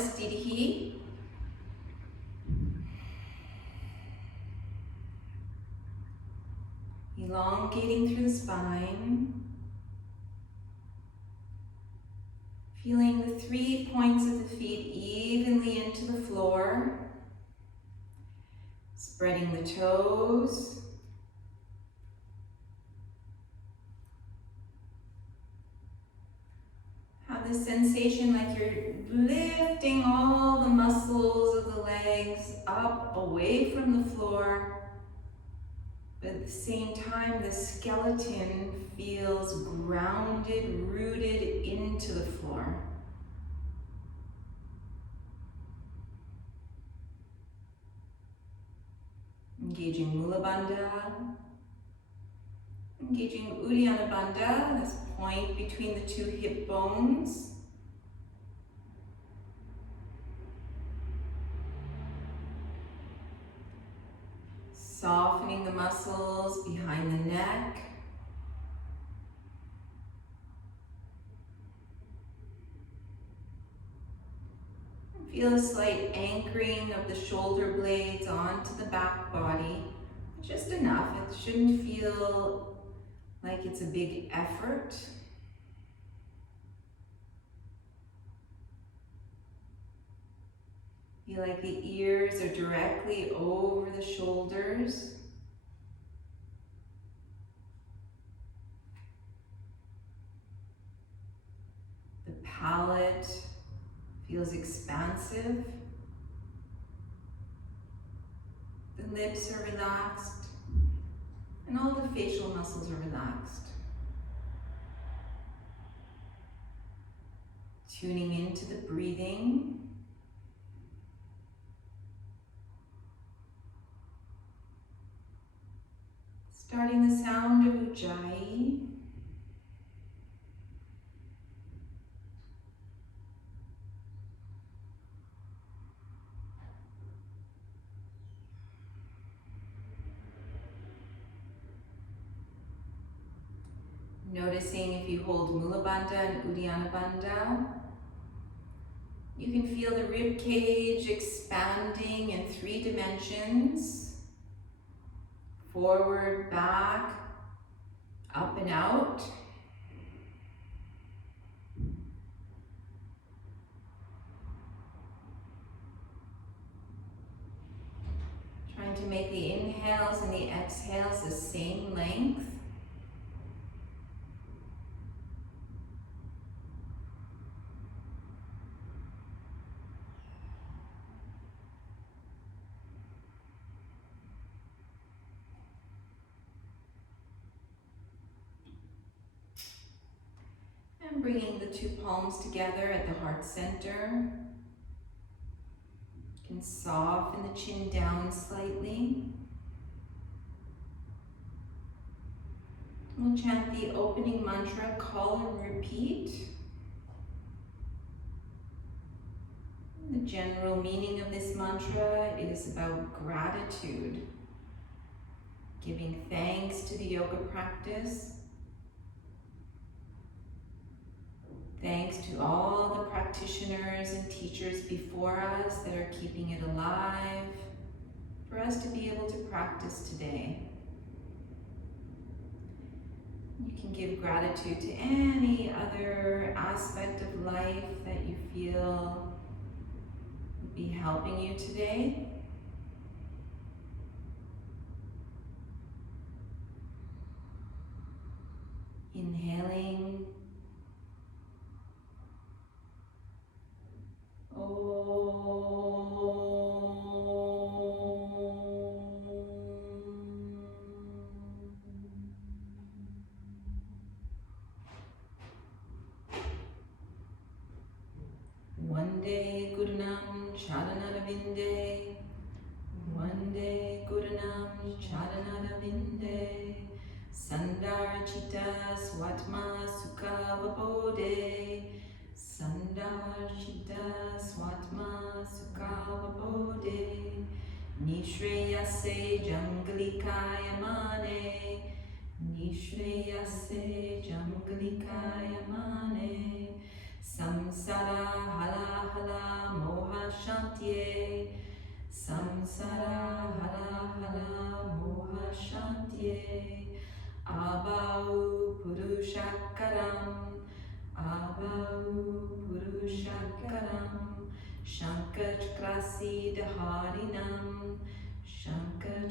Sthiti. Elongating through the spine. Feeling the 3 points of the feet evenly into the floor. Spreading the toes. Have this sensation like you're lifting all the muscles of the legs up away from the floor. But at the same time, the skeleton feels grounded, rooted into the floor. Engaging Mulabanda. Engaging Uddiyana, this point between the 2 hip bones. Softening the muscles behind the neck. Feel a slight anchoring of the shoulder blades onto the back body. Just enough. It shouldn't feel like it's a big effort. Feel like the ears are directly over the shoulders. The palate feels expansive. The lips are relaxed, and all the facial muscles are relaxed. Tuning into the breathing. Starting the sound of Ujjayi. Noticing if you hold Mulabanda and Uddiyana, you can feel the rib cage expanding in 3 dimensions. Forward, back, up and out. Trying to make the inhales and the exhales the same length. And bringing the 2 palms together at the heart center. You can soften the chin down slightly. We'll chant the opening mantra, call and repeat. The general meaning of this mantra is about gratitude, giving thanks to the yoga practice. Thanks to all the practitioners and teachers before us that are keeping it alive for us to be able to practice today. You can give gratitude to any other aspect of life that you feel would be helping you today. Inhaling. Vande Gurunam Charanarvinde, Vande Gurunam Charanarvinde, Sandarchita Swatma Sukha Vabode, Sandarchita Swatma Sukha Vabode, Nishreyase Jangalikaya Mane, Nishreyase Jangalikaya Mane, Samsara hala hala mo Purushakaram, Abau Purushakaram, Shankar Harinam, Shankar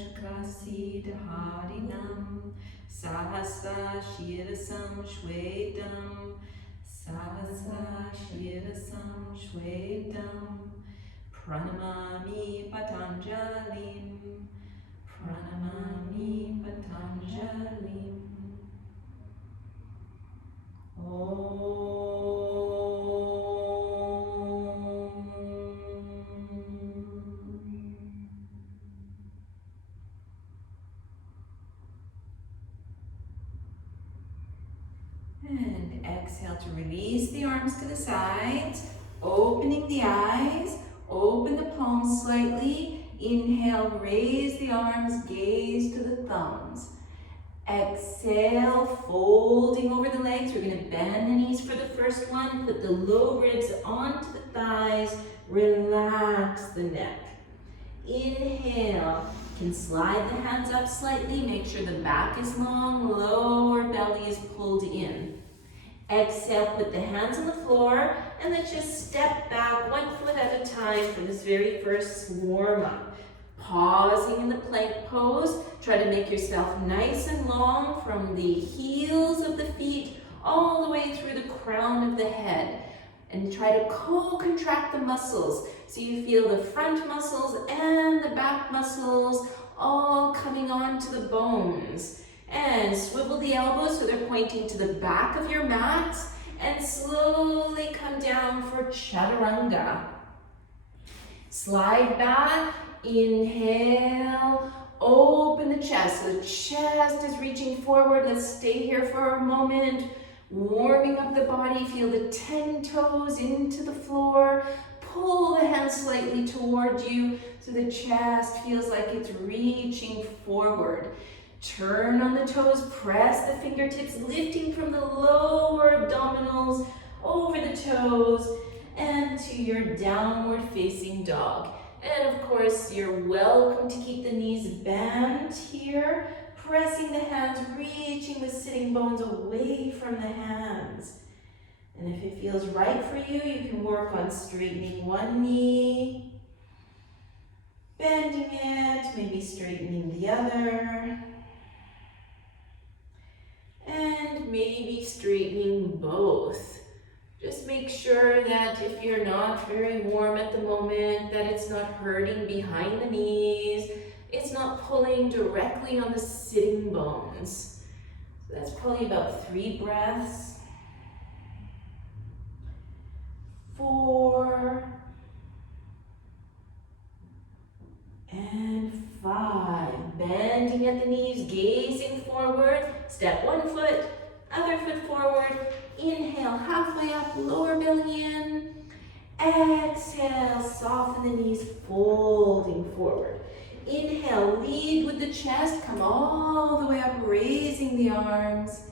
Harinam, Sahasa Shirasam Shvedam, Sahasa Shirasam Shvedam, Pranamami Patanjalim, Pranamami Patanjalim. And exhale to release the arms to the sides, opening the eyes, open the palms slightly. Inhale, raise the arms, gaze to the thumbs. Exhale, folding over the legs. We're going to bend the knees for the first one. Put the low ribs onto the thighs. Relax the neck. Inhale, you can slide the hands up slightly. Make sure the back is long, lower belly is pulled in. Exhale, put the hands on the floor, and let's just step back 1 foot at a time for this very first warm-up. Pausing in the plank pose, try to make yourself nice and long from the heels of the feet all the way through the crown of the head. And try to co-contract the muscles so you feel the front muscles and the back muscles all coming onto the bones. And swivel the elbows so they're pointing to the back of your mat, and slowly come down for Chaturanga. Slide back, inhale, open the chest. So the chest is reaching forward. Let's stay here for a moment, warming up the body. Feel the 10 toes into the floor. Pull the hands slightly toward you so the chest feels like it's reaching forward. Turn on the toes, press the fingertips, lifting from the lower abdominals over the toes and to your downward facing dog. And of course, you're welcome to keep the knees bent here, pressing the hands, reaching the sitting bones away from the hands. And if it feels right for you, you can work on straightening one knee, bending it, maybe straightening the other, and maybe straightening both. Just make sure that if you're not very warm at the moment, that it's not hurting behind the knees, it's not pulling directly on the sitting bones. So that's probably about 3 breaths. 4 and 5. Bending at the knees, gazing forward. Step 1 foot, other foot forward. Inhale, halfway up, lower belly in. Exhale, soften the knees, folding forward. Inhale, lead with the chest, come all the way up, raising the arms.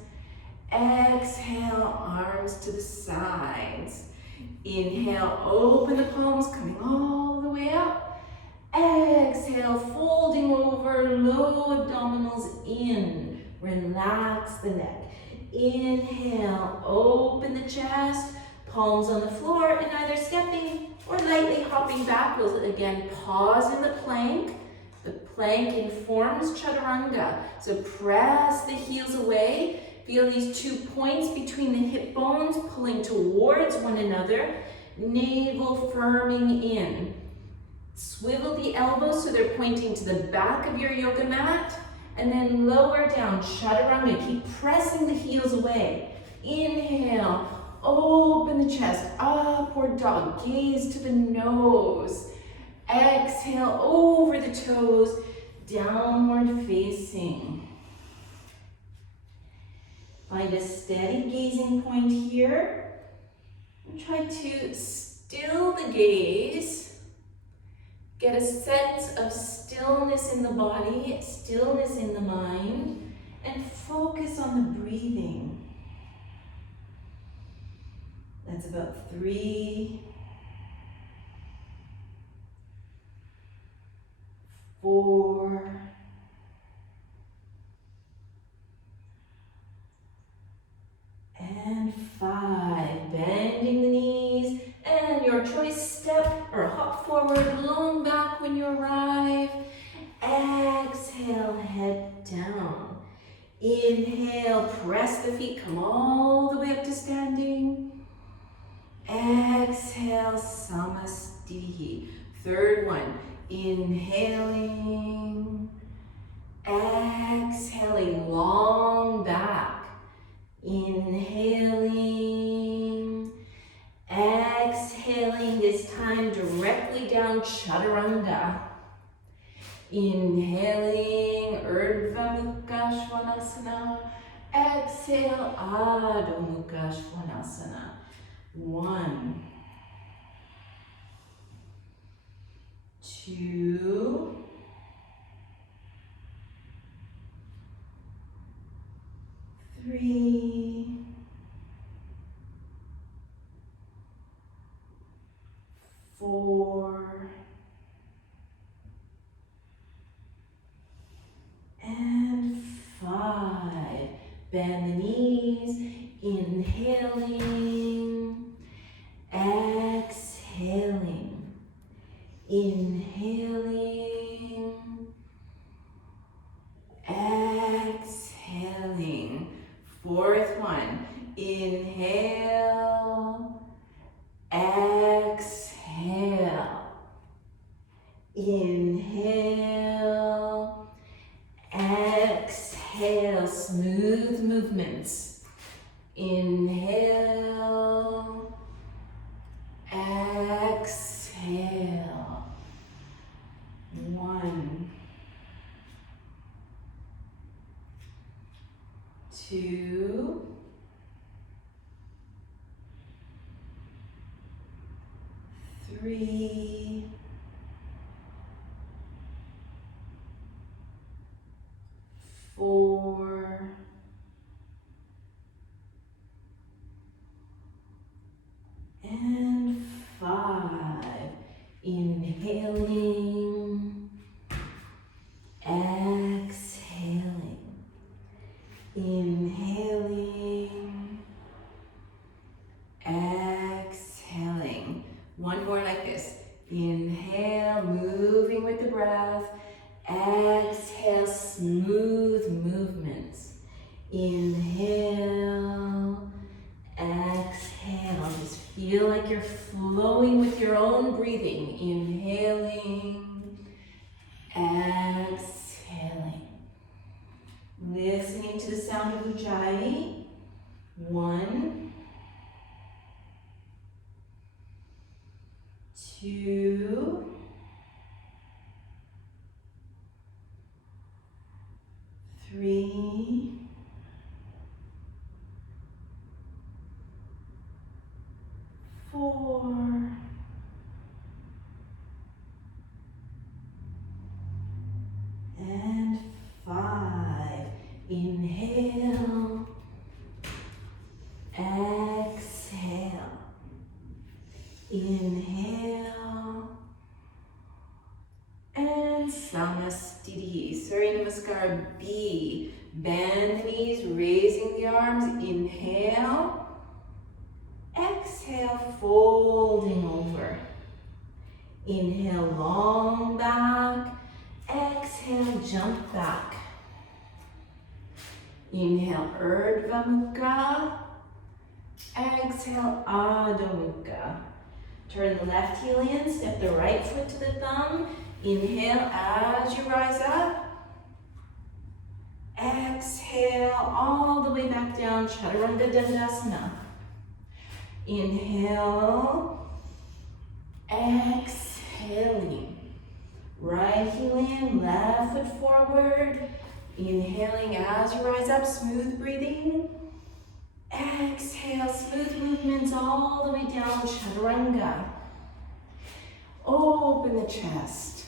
Exhale, arms to the sides. Inhale, open the palms, coming all the way up. Exhale, folding over, low abdominals in. Relax the neck. Inhale, open the chest, palms on the floor, and either stepping or lightly hopping back. We'll again pause in the plank. The plank informs Chaturanga. So press the heels away. Feel these 2 points between the hip bones pulling towards one another. Navel firming in. Swivel the elbows so they're pointing to the back of your yoga mat. And then lower down, Chaturanga. Keep pressing the heels away. Inhale, open the chest, upward dog. Gaze to the nose. Exhale, over the toes, downward facing. Find a steady gazing point here. And try to still the gaze. Get a sense of stillness in the body, stillness in the mind, and focus on the breathing. That's about 3, 4, head down. Inhale, press the feet, come all the way up to standing. Exhale, samastiti. Third one, inhaling, exhaling, long back. Inhaling, exhaling, this time directly down chaturanga. Inhaling, Urdhva Mukha Svanasana. Exhale, Adho Mukha Svanasana. 1, 2, 3, 4, and 5. Bend the knees, inhaling, exhaling, inhaling, exhaling. Fourth one, inhale, exhale, inhale, exhale, smooth movements. Inhale, exhale. 1, 2, 3, 4, and 5. Inhaling, exhaling, inhaling, exhaling. One more like this. Inhale, moving with the breath. Exhale, smooth movements. Inhale, exhale. Just feel like you're flowing with your own breathing. Inhaling, exhaling. Listening to the sound of Ujjayi. 1, 2, 3, 4, and 5. Inhale, exhale, inhale, and samastiti. Surya Namaskar B. Bend the knees, raising the arms. Inhale, exhale, folding over. Inhale, long back. Exhale, jump back. Inhale, Urdhva Mukha. Exhale, Adho Mukha. Turn the left heel in, step the right foot to the thumb. Inhale as you rise up. Exhale all the way back down, Chaturanga Dandasana. Inhale, exhaling. Right heel in, left foot forward. Inhaling as you rise up, smooth breathing. Exhale, smooth movements all the way down, Chaturanga. Open the chest.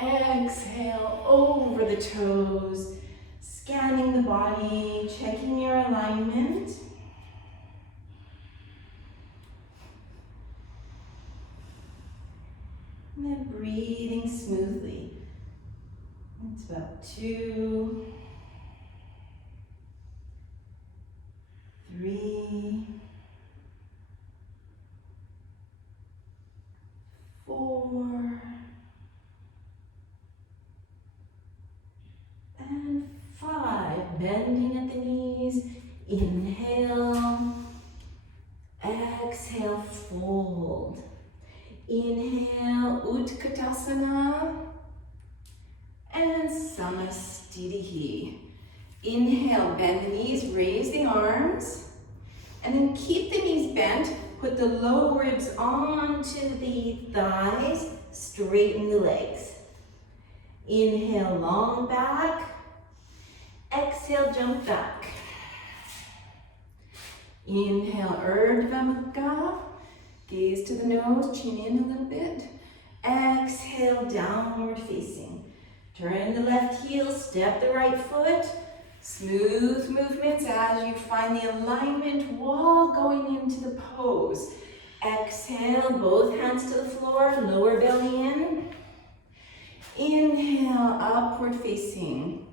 Exhale over the toes, scanning the body, checking your alignment. And then breathing smoothly. It's about 2, 3, 4, bending at the knees. Inhale. Exhale, fold. Inhale, Utkatasana. And Samastitihi. Inhale, bend the knees, raise the arms. And then keep the knees bent. Put the low ribs onto the thighs. Straighten the legs. Inhale, long back. Exhale, jump back. Inhale, Urdhva Mukha. Gaze to the nose, chin in a little bit. Exhale, downward facing. Turn the left heel, step the right foot. Smooth movements as you find the alignment while going into the pose. Exhale, both hands to the floor, lower belly in. Inhale, upward facing.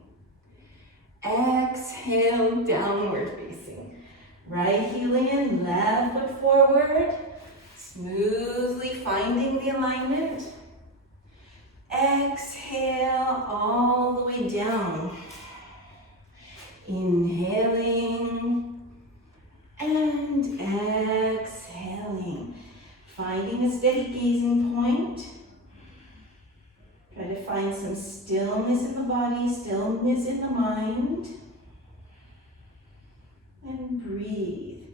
Exhale, downward facing. Right heel in, left foot forward. Smoothly finding the alignment. Exhale all the way down. Inhaling and exhaling. Finding a steady gazing point. Try to find some stillness in the body, stillness in the mind. And breathe.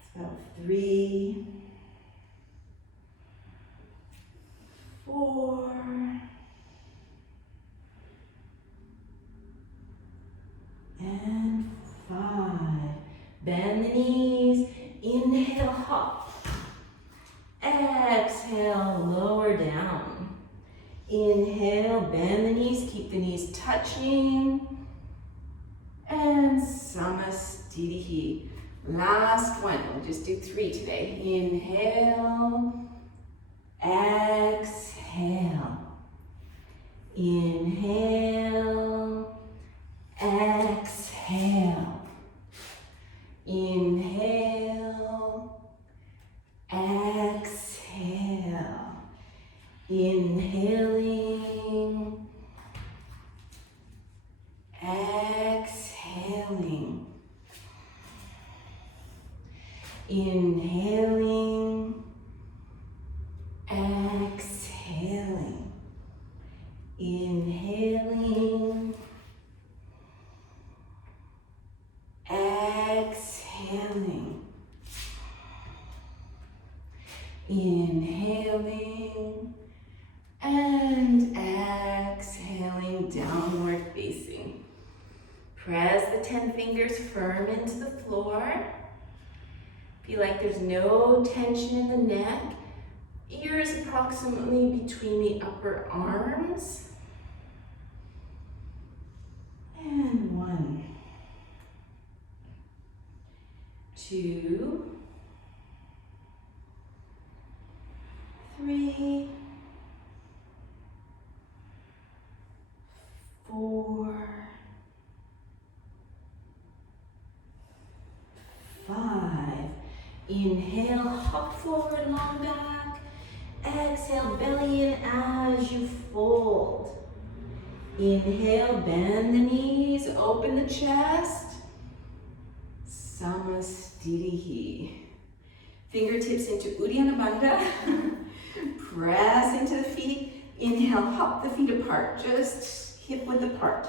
It's about 3, 4, and 5. Bend the knees. Inhale, hop. Exhale, lower down. Inhale, bend the knees. Keep the knees touching. And Samastitihi. Last one. We'll just do 3 today. Inhale. Exhale. Inhale. Exhale. Inhale. Exhale. Inhaling. Exhaling. Inhaling. Exhaling. Inhaling. Exhaling. Inhaling and exhaling, downward facing. Press the 10 fingers firm into the floor. Feel like there's no tension in the neck. Ears approximately between the upper arms. And 1, 2, 3, 4, 5. Inhale, hop forward, long back. Exhale, belly in as you fold. Inhale, bend the knees, open the chest. Samastitihi. Fingertips into Uddiyana Bandha. Press into the feet. Inhale, hop the feet apart, just hip width apart.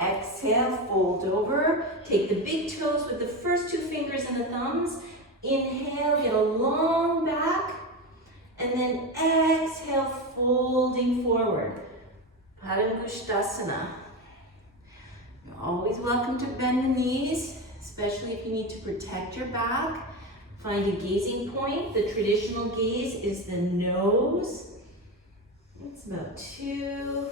Exhale, fold over. Take the big toes with the first 2 fingers and the thumbs. Inhale, get a long back. And then exhale, folding forward. Padangusthasana. You're always welcome to bend the knees, especially if you need to protect your back. Find a gazing point. The traditional gaze is the nose. It's about 2,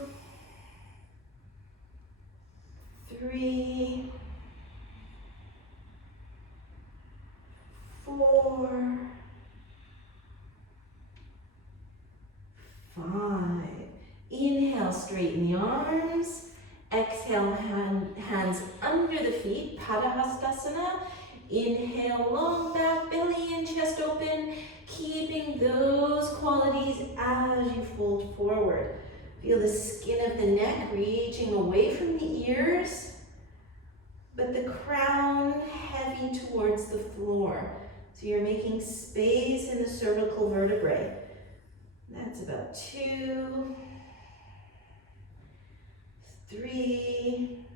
3, 4, 5. Inhale, straighten the arms. Exhale, hands under the feet, Padahastasana. Inhale, long back, belly and chest open, keeping those qualities as you fold forward. Feel the skin of the neck reaching away from the ears, but the crown heavy towards the floor. So you're making space in the cervical vertebrae. That's about 2, 3,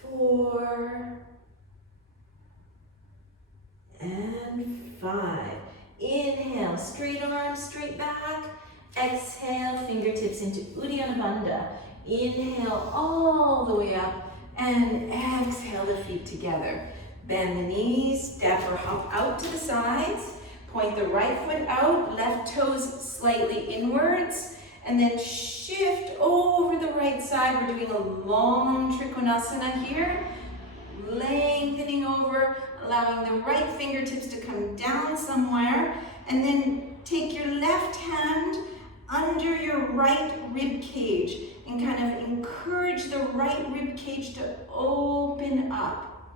4, and 5. Inhale, straight arms, straight back. Exhale, fingertips into Uddiyana Bandha. Inhale all the way up and exhale the feet together. Bend the knees, step or hop out to the sides. Point the right foot out, left toes slightly inwards, and then shift over the right side. We're doing a long Trikonasana here. Lengthening over, allowing the right fingertips to come down somewhere, and then take your left hand under your right rib cage and kind of encourage the right rib cage to open up.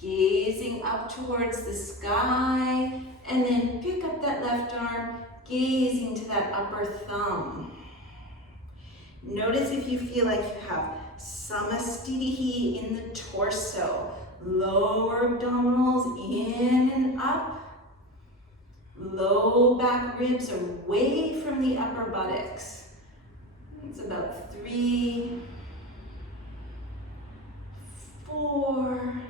Gazing up towards the sky, and then pick up that left arm, gazing to that upper thumb. Notice if you feel like you have samastitihi in the torso, lower abdominals in and up, low back ribs away from the upper buttocks. It's about 3, 4,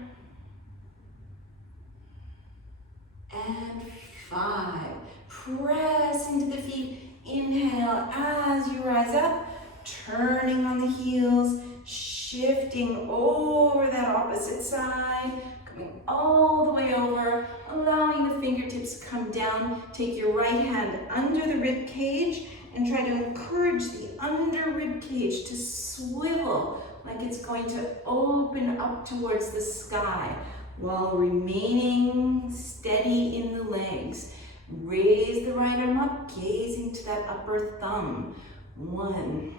and 5. Press into the feet. Inhale as you rise up, turning on the heels, shifting over that opposite side, coming all the way over, allowing the fingertips to come down. Take your right hand under the rib cage and try to encourage the under rib cage to swivel like it's going to open up towards the sky while remaining steady in the legs. Raise the right arm up, gazing to that upper thumb. 1,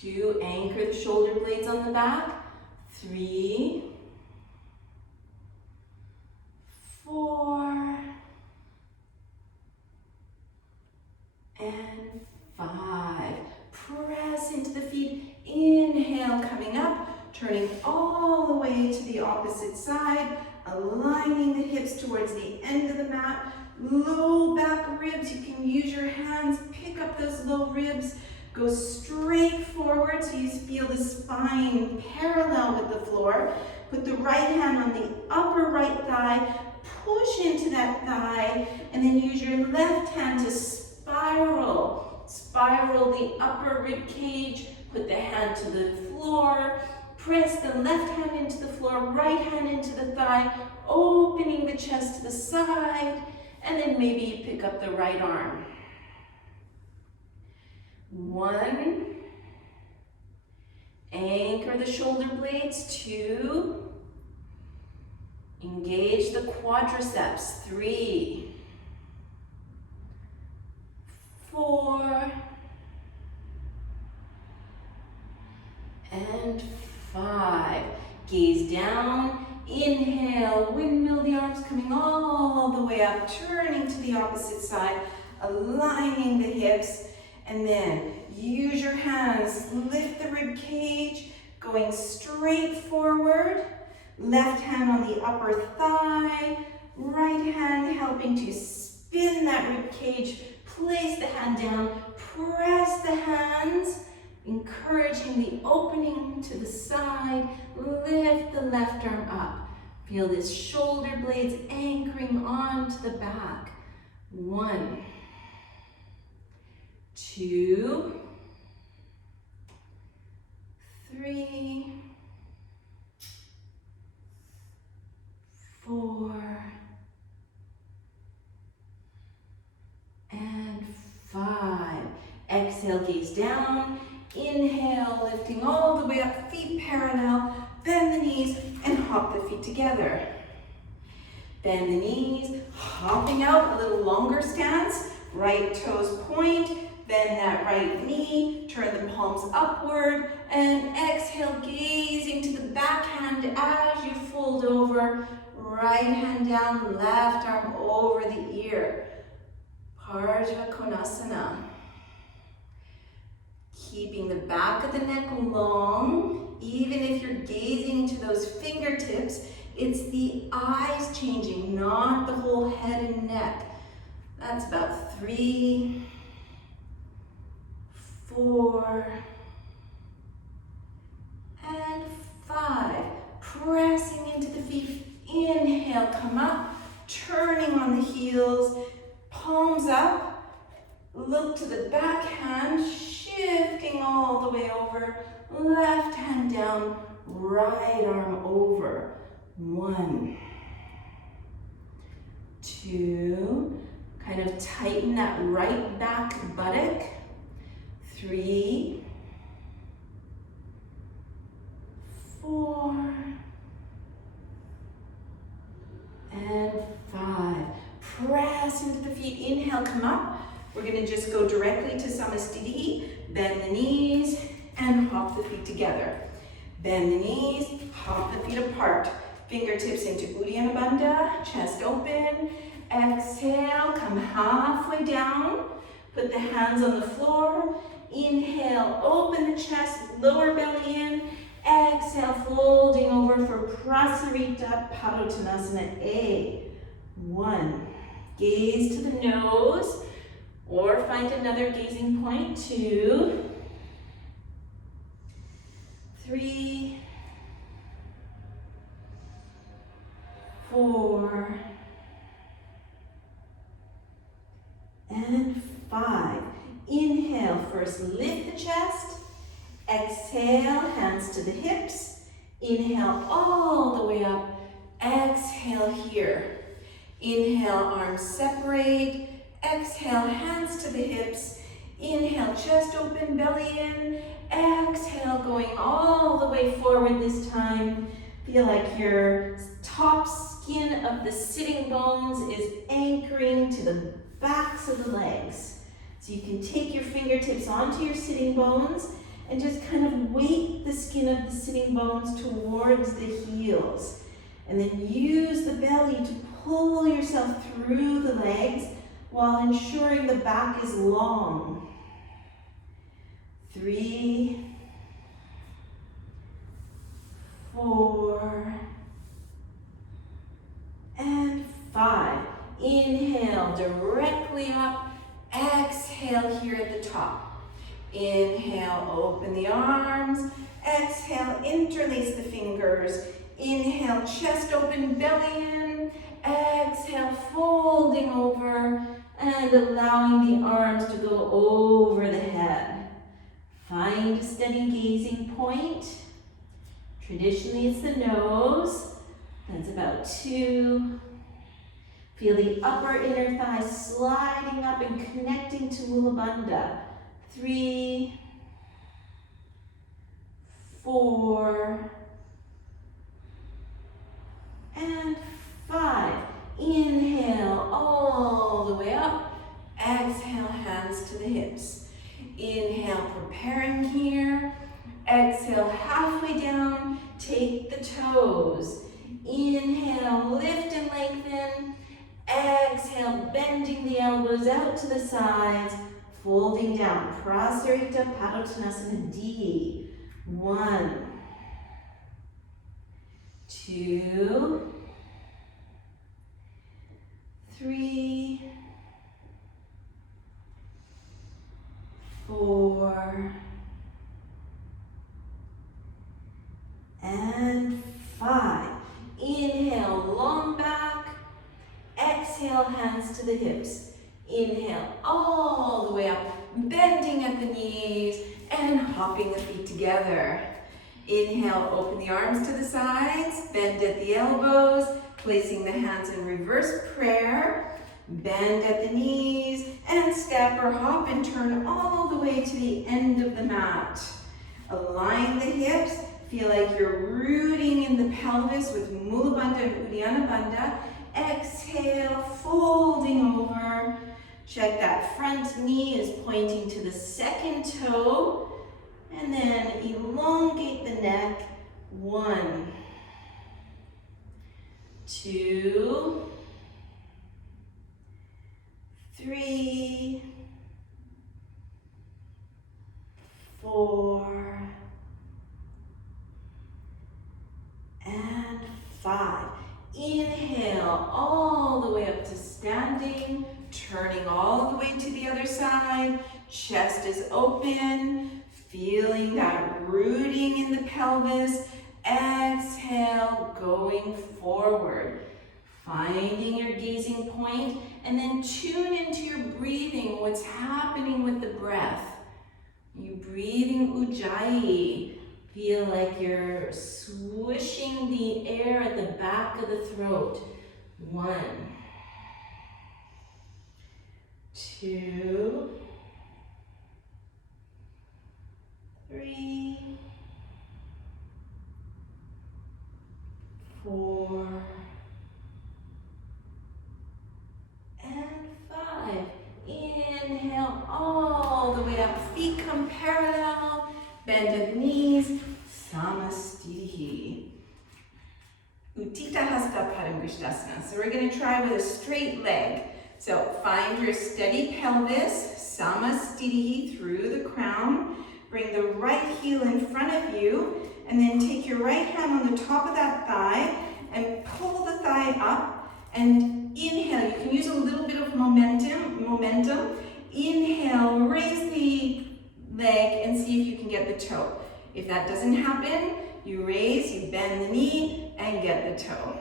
2, anchor the shoulder blades on the back. 3, 4, and 5. Press into the feet. Inhale, coming up, turning all the way to the opposite side, aligning the hips towards the end of the mat. Low back ribs, you can use your hands, pick up those low ribs, go straight forward so you feel the spine parallel with the floor. Put the right hand on the upper right thigh, push into that thigh, and then use your left hand to spiral the upper rib cage. Put the hand to the floor, press the left hand into the floor, right hand into the thigh, opening the chest to the side, and then maybe pick up the right arm. 1, anchor the shoulder blades. 2, engage the quadriceps. 3, 4, and 5. Gaze down, inhale, windmill the arms coming all the way up, turning to the opposite side, aligning the hips, and then use your hands, lift the rib cage, going straight forward, left hand on the upper thigh, right hand helping to spin that rib cage, place the hand down, press the hands, encouraging the opening to the side, lift the left arm up. Feel this shoulder blades anchoring onto the back. 1, 2, 3, 4, and 5. Exhale, gaze down. Inhale, lifting all the way up, feet parallel. Bend the knees and hop the feet together. Bend the knees, hopping out, a little longer stance. Right toes point, bend that right knee, turn the palms upward, and exhale, gazing to the back hand as you fold over. Right hand down, left arm over the ear. Trikonasana. Keeping the back of the neck long, even if you're gazing to those fingertips, it's the eyes changing, not the whole head and neck. That's about 3, 4, and 5. Pressing into the feet. Inhale, come up, turning on the heels, palms up. Look to the back hand, shifting all the way over. Left hand down, right arm over. 1, 2, kind of tighten that right back buttock. 3, 4, and 5. Press into the feet. Inhale, come up. We're going to just go directly to samastiti. Bend the knees and hop the feet together. Bend the knees, hop the feet apart. Fingertips into Uddiyana Bandha, chest open. Exhale, come halfway down. Put the hands on the floor. Inhale, open the chest, lower belly in. Exhale, folding over for Prasarita Padottanasana A. 1. Gaze to the nose. Or find another gazing point. 2, 3, 4, and 5. Inhale, first lift the chest. Exhale, hands to the hips. Inhale all the way up. Exhale here. Inhale, arms separate. Exhale, hands to the hips. Inhale, chest open, belly in. Exhale, going all the way forward this time. Feel like your top skin of the sitting bones is anchoring to the backs of the legs. So you can take your fingertips onto your sitting bones and just kind of weight the skin of the sitting bones towards the heels. And then use the belly to pull yourself through the legs while ensuring the back is long. 3, 4, and 5. Inhale directly up. Exhale here at the top. Inhale, open the arms. Exhale, interlace the fingers. Inhale, chest open, belly in. Exhale, folding over and allowing the arms to go over the head. Find a steady gazing point. Traditionally, it's the nose. That's about 2. Feel the upper inner thigh sliding up and connecting to Mulabanda. 3, 4, and 5. Inhale all the way up. Exhale, hands to the hips. Inhale, preparing here. Exhale, halfway down. Take the toes. Inhale, lift and lengthen. Exhale, bending the elbows out to the sides. Folding down. Prasarita Padottanasana D. 1, 2, 3, 4, and 5. Inhale, long back. Exhale, hands to the hips. Inhale all the way up, bending at the knees and hopping the feet together. Inhale, open the arms to the sides, bend at the elbows, placing the hands in reverse prayer. Bend at the knees and step or hop and turn all the way to the end of the mat. Align the hips. Feel like you're rooting in the pelvis with Mulabanda and Uddiyana Bandha. Exhale, folding over. Check that front knee is pointing to the second toe. And then elongate the neck. 1, 2, 3, 4, and 5. Inhale all the way up to standing, turning all the way to the other side. Chest is open, feeling that rooting in the pelvis. Exhale, going forward. Finding your gazing point, and then tune into your breathing, what's happening with the breath. You breathing Ujjayi. Feel like you're swishing the air at the back of the throat. 1, 2, 3, 4, and 5. Inhale all the way up. Feet come parallel. Bend at the knees. Samastitihi. Uttita Hasta Padangusthasana. So we're going to try with a straight leg. So find your steady pelvis. Samastitihi through the crown. Bring the right heel in front of you. And then take your right hand on the top of that thigh and pull the thigh up. And inhale. You can use a little bit of momentum. Inhale, raise the leg and see if you can get the toe. If that doesn't happen, you raise, you bend the knee and get the toe.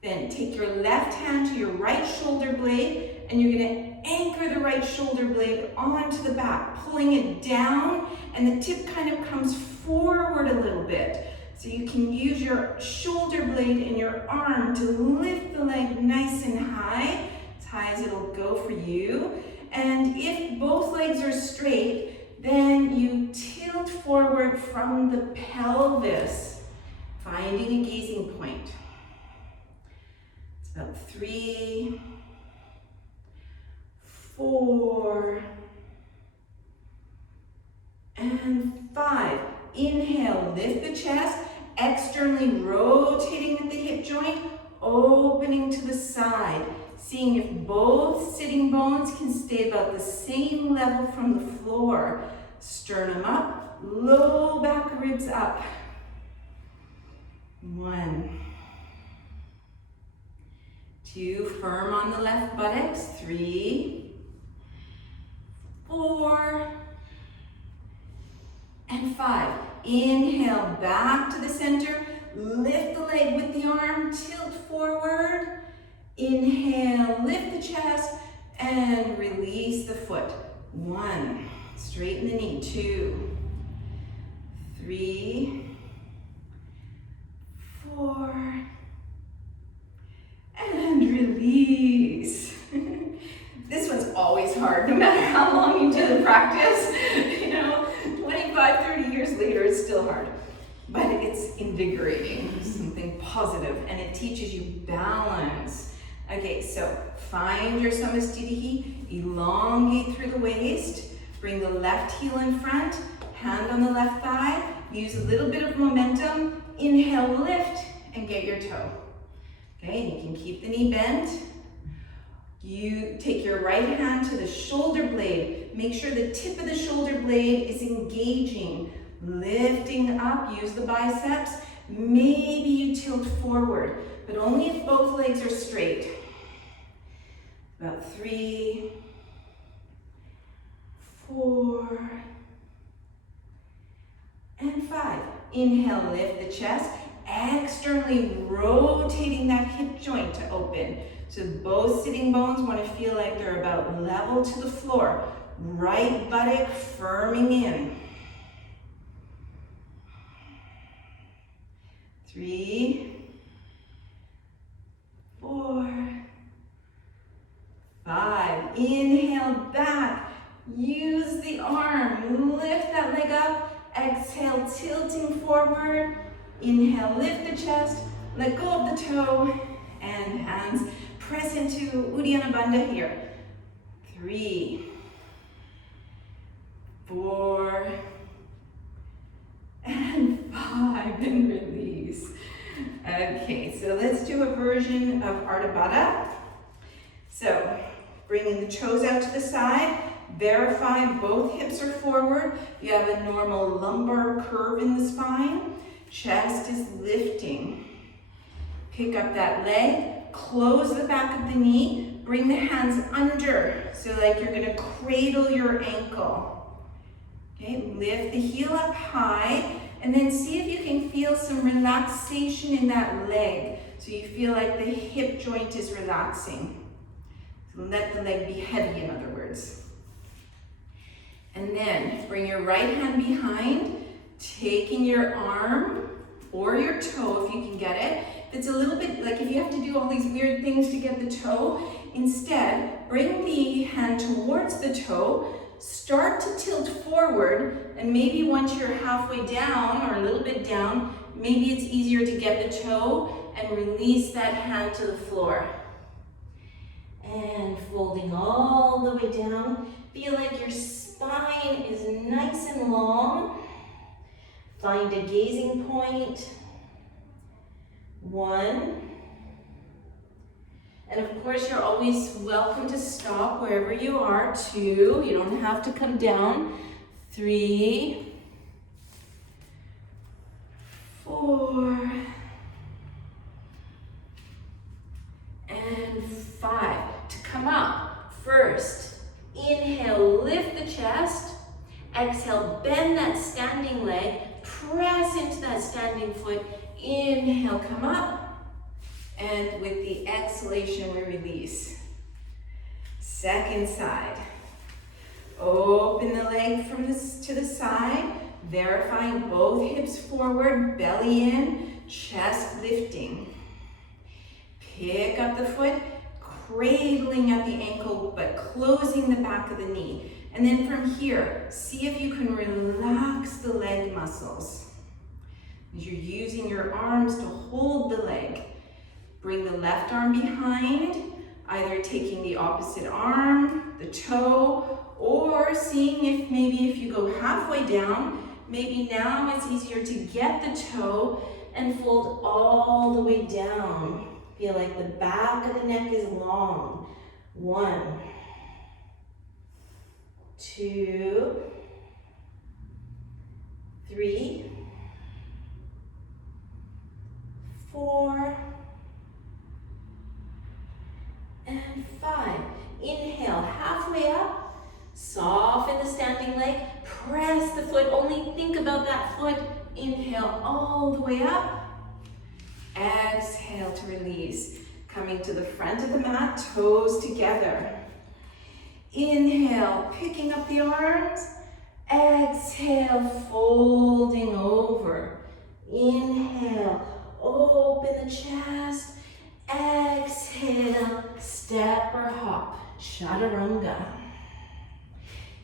Then take your left hand to your right shoulder blade and you're going to anchor the right shoulder blade onto the back, pulling it down, and the tip kind of comes forward a little bit. So you can use your shoulder blade and your arm to lift the leg nice and high as it'll go for you. And if both legs are straight, then you tilt forward from the pelvis, finding a gazing point. It's about 3, 4, and 5. Inhale, lift the chest, externally rotating at the hip joint, opening to the side. Seeing if both sitting bones can stay about the same level from the floor. Sternum up, low back ribs up. 1, 2, firm on the left buttocks. 3, 4, and 5. Inhale, back to the center. Lift the leg with the arm, tilt forward. Inhale, lift the chest, and release the foot. 1, straighten the knee. 2, 3, 4, and release. This one's always hard, no matter how long you do the practice. 25, 30 years later, it's still hard. But it's invigorating, something positive, and it teaches you balance. Okay, so find your Samastitihi, elongate through the waist, bring the left heel in front, hand on the left thigh, use a little bit of momentum, inhale, lift, and get your toe. Okay, you can keep the knee bent. You take your right hand to the shoulder blade, make sure the tip of the shoulder blade is engaging, lifting up, use the biceps, maybe you tilt forward, but only if both legs are straight. About 3, 4, and 5. Inhale, lift the chest, externally rotating that hip joint to open. So both sitting bones want to feel like they're about level to the floor. Right buttock firming in. 3, 4, 5. Inhale back. Use the arm. Lift that leg up. Exhale, tilting forward. Inhale, lift the chest. Let go of the toe. And hands press into Uddiyana Bandha here. 3, 4, and 5. And release. Okay, so let's do a version of Ardha Baddha. So Bringing the toes out to the side. Verify both hips are forward. You have a normal lumbar curve in the spine. Chest is lifting. Pick up that leg, close the back of the knee, bring the hands under, so like you're gonna cradle your ankle. Okay, lift the heel up high, and then see if you can feel some relaxation in that leg. So you feel like the hip joint is relaxing. So let the leg be heavy, in other words. And then bring your right hand behind, taking your arm or your toe if you can get it. It's a little bit like if you have to do all these weird things to get the toe, instead bring the hand towards the toe, start to tilt forward, and maybe once you're halfway down or a little bit down, maybe it's easier to get the toe and release that hand to the floor. And folding all the way down, feel like your spine is nice and long. Find a gazing point. 1. And of course, you're always welcome to stop wherever you are. 2, you don't have to come down. 3, 4, and 5. To come up, first, inhale, lift the chest. Exhale, bend that standing leg, press into that standing foot. Inhale, come up, and with the exhalation, we release. Second side. Open the leg from to the side, verifying both hips forward, belly in, chest lifting. Pick up the foot, cradling at the ankle, but closing the back of the knee. And then from here, see if you can relax the leg muscles. As you're using your arms to hold the leg, bring the left arm behind, either taking the opposite arm, the toe, or seeing if you go halfway down, maybe now it's easier to get the toe and fold all the way down. Feel like the back of the neck is long. 1, 2, 3, 4, and 5. Inhale, halfway up, soften the standing leg, press the foot, only think about that foot. Inhale all the way up, exhale to release. Coming to the front of the mat, toes together. Inhale, picking up the arms, exhale, folding over. Inhale, open the chest, exhale, step or hop, chaturanga.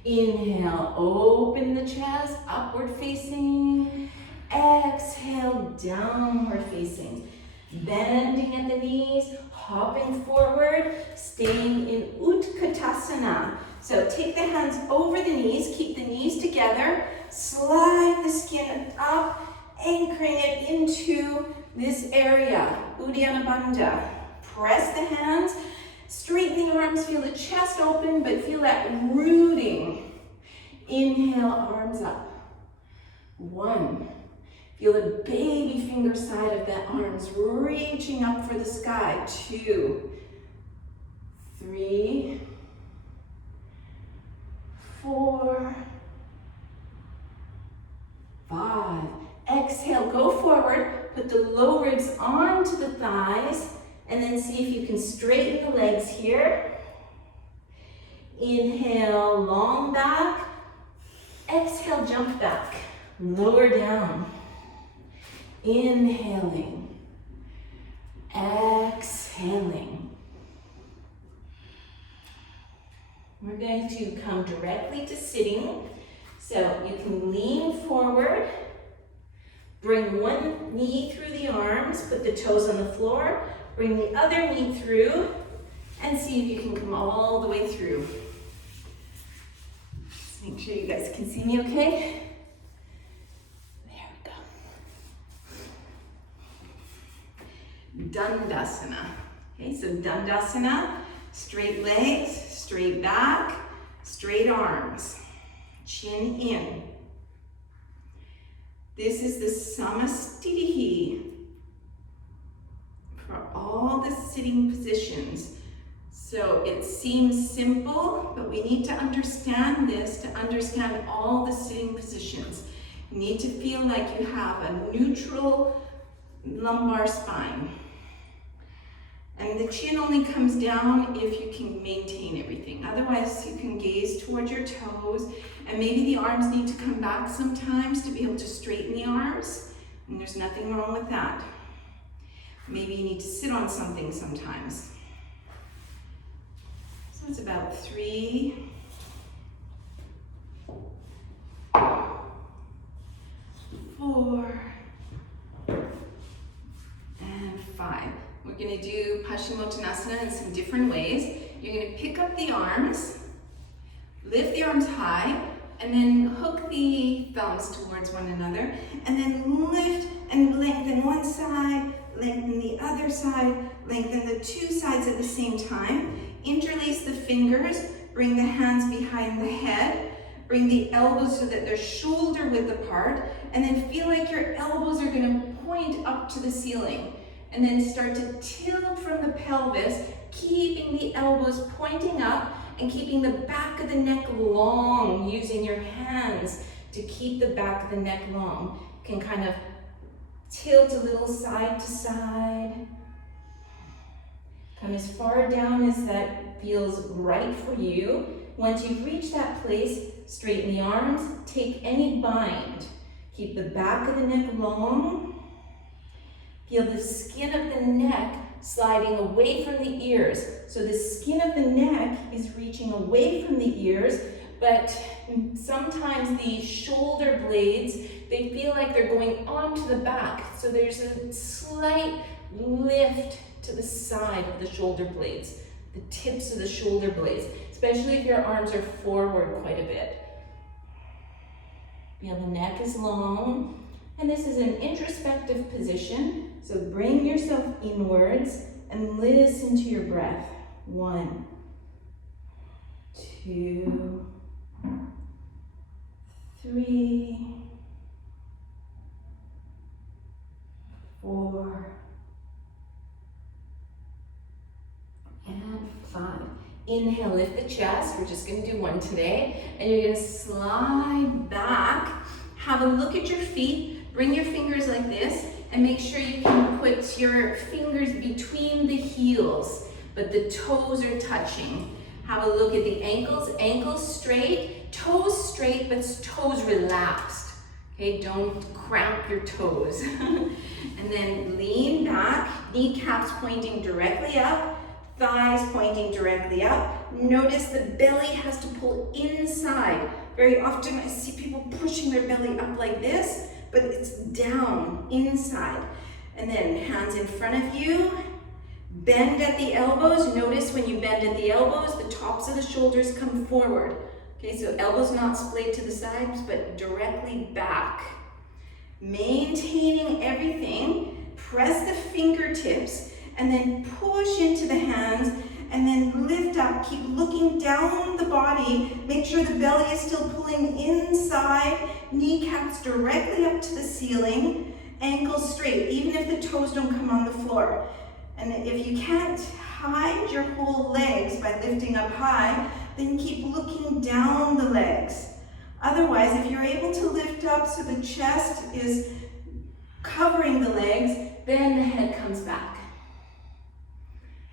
Inhale, open the chest, upward facing, exhale, downward facing. Bending at the knees, hopping forward, staying in Utkatasana. So take the hands over the knees, keep the knees together, slide the skin up, anchoring it into this area, Uddiyana. Press the hands, straighten the arms, feel the chest open, but feel that rooting. Inhale, arms up. 1. Feel the baby finger side of that arms reaching up for the sky. 2, 3, 4, 5. Exhale, go forward, put the low ribs onto the thighs, and then see if you can straighten the legs here. Inhale, long back. Exhale, jump back, lower down. Inhaling, exhaling. We're going to come directly to sitting. So you can lean forward, bring one knee through the arms, put the toes on the floor, bring the other knee through, and see if you can come all the way through. Just make sure you guys can see me okay. Dandasana. Okay, so Dandasana, straight legs, straight back, straight arms, chin in. This is the samastitihi for all the sitting positions. So it seems simple, but we need to understand this to understand all the sitting positions. You need to feel like you have a neutral lumbar spine. And the chin only comes down if you can maintain everything. Otherwise, you can gaze towards your toes, and maybe the arms need to come back sometimes to be able to straighten the arms, and there's nothing wrong with that. Maybe you need to sit on something sometimes. So it's about 3, 4, and 5. We're going to do Pashimotonasana in some different ways. You're going to pick up the arms, lift the arms high, and then hook the thumbs towards one another, and then lift and lengthen one side, lengthen the other side, lengthen the two sides at the same time. Interlace the fingers, bring the hands behind the head, bring the elbows so that they're shoulder width apart, and then feel like your elbows are going to point up to the ceiling. And then start to tilt from the pelvis, keeping the elbows pointing up and keeping the back of the neck long, using your hands to keep the back of the neck long. You can kind of tilt a little side to side. Come as far down as that feels right for you. Once you've reached that place, straighten the arms, take any bind. Keep the back of the neck long. Feel the skin of the neck sliding away from the ears. So the skin of the neck is reaching away from the ears, but sometimes the shoulder blades, they feel like they're going onto the back. So there's a slight lift to the side of the shoulder blades, the tips of the shoulder blades, especially if your arms are forward quite a bit. Feel the neck is long. And this is an introspective position, so bring yourself inwards and listen to your breath. 1, 2, 3, 4, and 5. Inhale, lift the chest. We're just going to do one today. And you're going to slide back. Have a look at your feet. Bring your fingers like this and make sure you can put your fingers between the heels, but the toes are touching. Have a look at the ankles. Ankles straight, toes straight, but toes relaxed. Okay, don't cramp your toes. And then lean back, kneecaps pointing directly up, thighs pointing directly up. Notice the belly has to pull inside. Very often I see people pushing their belly up like this, but it's down, inside. And then hands in front of you, bend at the elbows. Notice when you bend at the elbows, the tops of the shoulders come forward. Okay, so elbows not splayed to the sides, but directly back. Maintaining everything, press the fingertips, and then push into the hands, and then lift up. Keep looking down the body. Make sure the belly is still pulling inside. Kneecaps directly up to the ceiling. Ankles straight, even if the toes don't come on the floor. And if you can't hide your whole legs by lifting up high, then keep looking down the legs. Otherwise, if you're able to lift up so the chest is covering the legs, then the head comes back.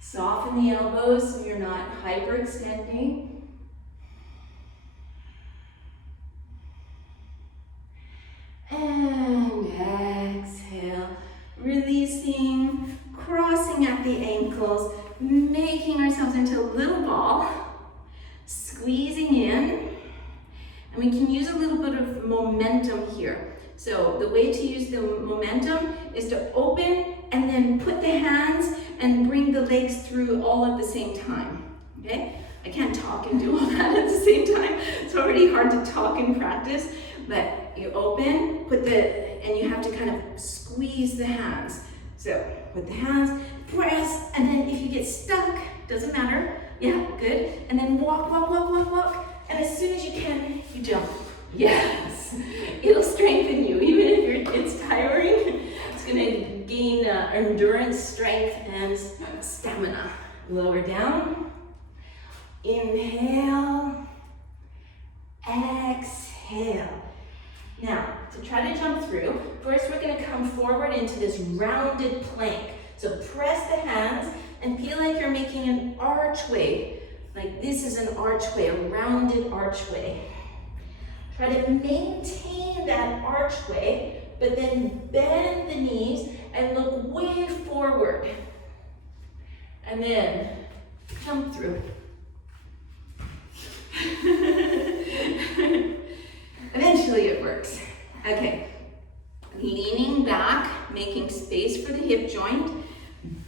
Soften the elbows so you're not hyperextending. And exhale, releasing, crossing at the ankles, making ourselves into a little ball, squeezing in. And we can use a little bit of momentum here. So the way to use the momentum is to open and then put the hands and bring the legs through all at the same time, okay? I can't talk and do all that at the same time. It's already hard to talk and practice, but you open, and you have to kind of squeeze the hands. So with the hands, press, and then if you get stuck, doesn't matter, Yeah, good. And then walk, walk, walk, walk, walk. And as soon as you can, you jump. Yes, it'll strengthen you. Even if it's tiring, it's gonna gain endurance, strength, and stamina. Lower down. Inhale. Exhale. Now, to try to jump through, first we're gonna come forward into this rounded plank. So press the hands and feel like you're making an archway. Like this is an archway, a rounded archway. Try to maintain that archway, but then bend the knees and look way forward. And then come through. Eventually it works. Okay, leaning back, making space for the hip joint.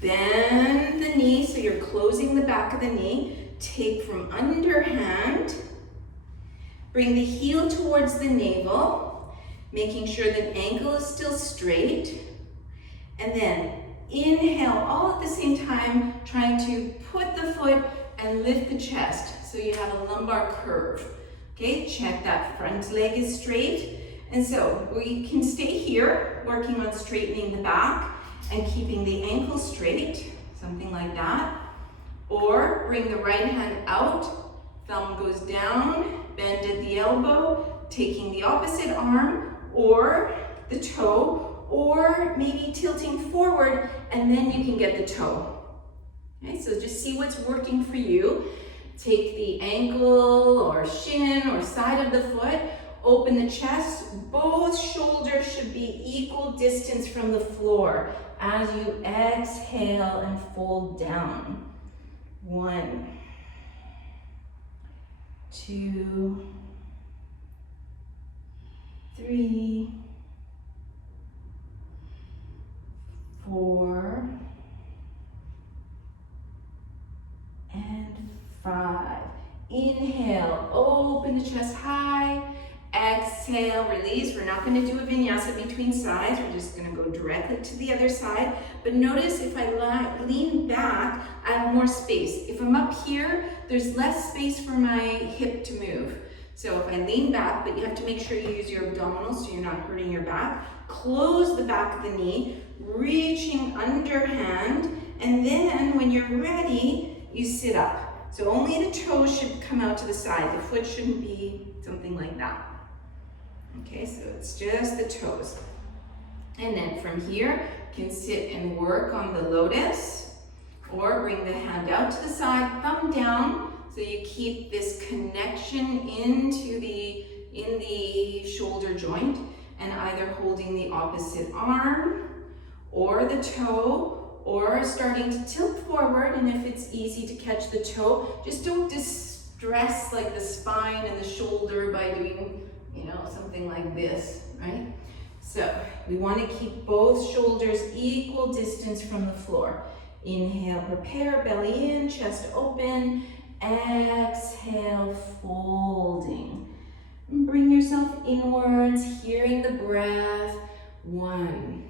Bend the knee so you're closing the back of the knee. Take from underhand. Bring the heel towards the navel, making sure the ankle is still straight. And then inhale all at the same time, trying to put the foot and lift the chest so you have a lumbar curve. Okay, check that front leg is straight. And so we can stay here, working on straightening the back and keeping the ankle straight, something like that. Or bring the right hand out, thumb goes down, bend at the elbow, taking the opposite arm or the toe, or maybe tilting forward and then you can get the toe. Okay, so just see what's working for you. Take the ankle or shin or side of the foot, open the chest. Both shoulders should be equal distance from the floor as you exhale and fold down. 1, 2, 3, 4, and 5. Inhale, open the chest high. Exhale, release. We're not going to do a vinyasa between sides. We're just going to go directly to the other side. But notice if I lean back, I have more space. If I'm up here, there's less space for my hip to move. So if I lean back, but you have to make sure you use your abdominals so you're not hurting your back. Close the back of the knee, reaching underhand. And then when you're ready, you sit up. So only the toes should come out to the side. The foot shouldn't be something like that. Okay, so it's just the toes. And then from here, you can sit and work on the lotus or bring the hand out to the side, thumb down, so you keep this connection into the shoulder joint, and either holding the opposite arm or the toe, or starting to tilt forward. And if it's easy to catch the toe, just don't distress like the spine and the shoulder by doing, something like this, right? So we want to keep both shoulders equal distance from the floor. Inhale, prepare, belly in, chest open. Exhale, folding. Bring yourself inwards, hearing the breath. 1,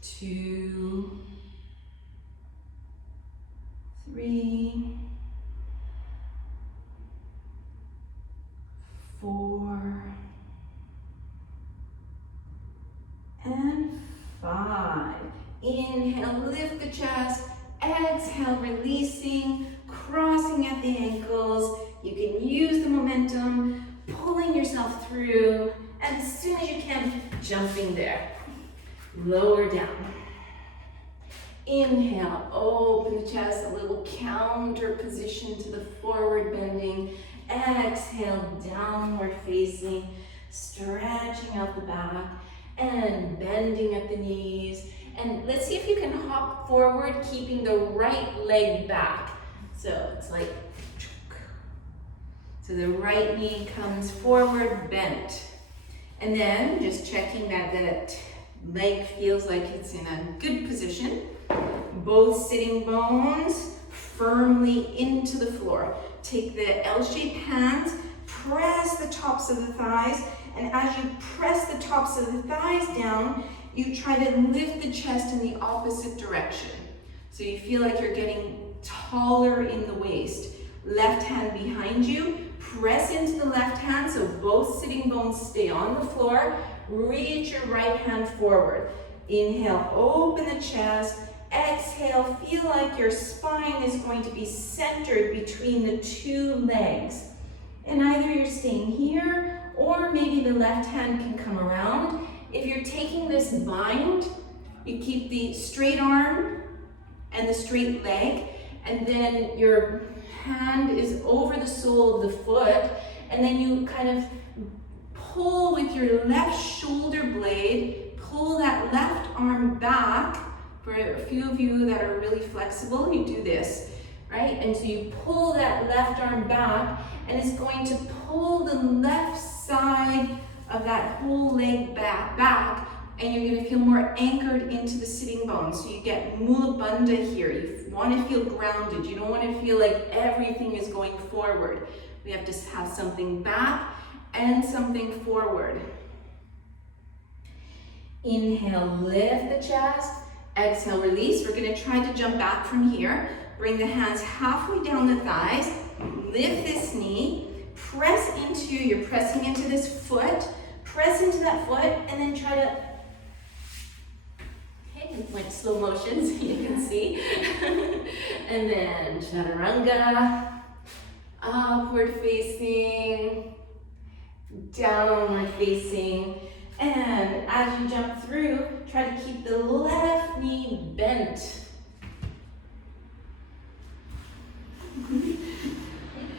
2, 3, 4, and 5. Inhale, lift the chest. Exhale, releasing, crossing at the ankles. You can use the momentum, pulling yourself through, and as soon as you can, jumping there. Lower down. Inhale, open the chest, a little counter position to the forward bending. Exhale, downward facing, stretching out the back and bending at the knees. And let's see if you can hop forward, keeping the right leg back. So it's like, so the right knee comes forward, bent. And then just checking that leg feels like it's in a good position. Both sitting bones firmly into the floor. Take the L-shaped hands, press the tops of the thighs, and as you press the tops of the thighs down, you try to lift the chest in the opposite direction. So you feel like you're getting taller in the waist. Left hand behind you, press into the left hand so both sitting bones stay on the floor. Reach your right hand forward. Inhale, open the chest. Exhale, feel like your spine is going to be centered between the two legs. And either you're staying here or maybe the left hand can come around. If you're taking this bind, you keep the straight arm and the straight leg, and then your hand is over the sole of the foot, and then you kind of pull with your left shoulder blade, pull that left arm back. For a few of you that are really flexible, you do this, right? And so you pull that left arm back, and it's going to pull the left side of that whole leg back, and you're going to feel more anchored into the sitting bones. So you get Mulabanda here. You want to feel grounded. You don't want to feel like everything is going forward. We have to have something back and something forward. Inhale, lift the chest. Exhale, release. We're going to try to jump back from here. Bring the hands halfway down the thighs. Lift this knee. Press into, you're pressing into this foot. Press into that foot and then try to, okay, it went slow motion so you can see. And then Chaturanga, upward facing, downward facing. And as you jump through, try to keep the left knee bent.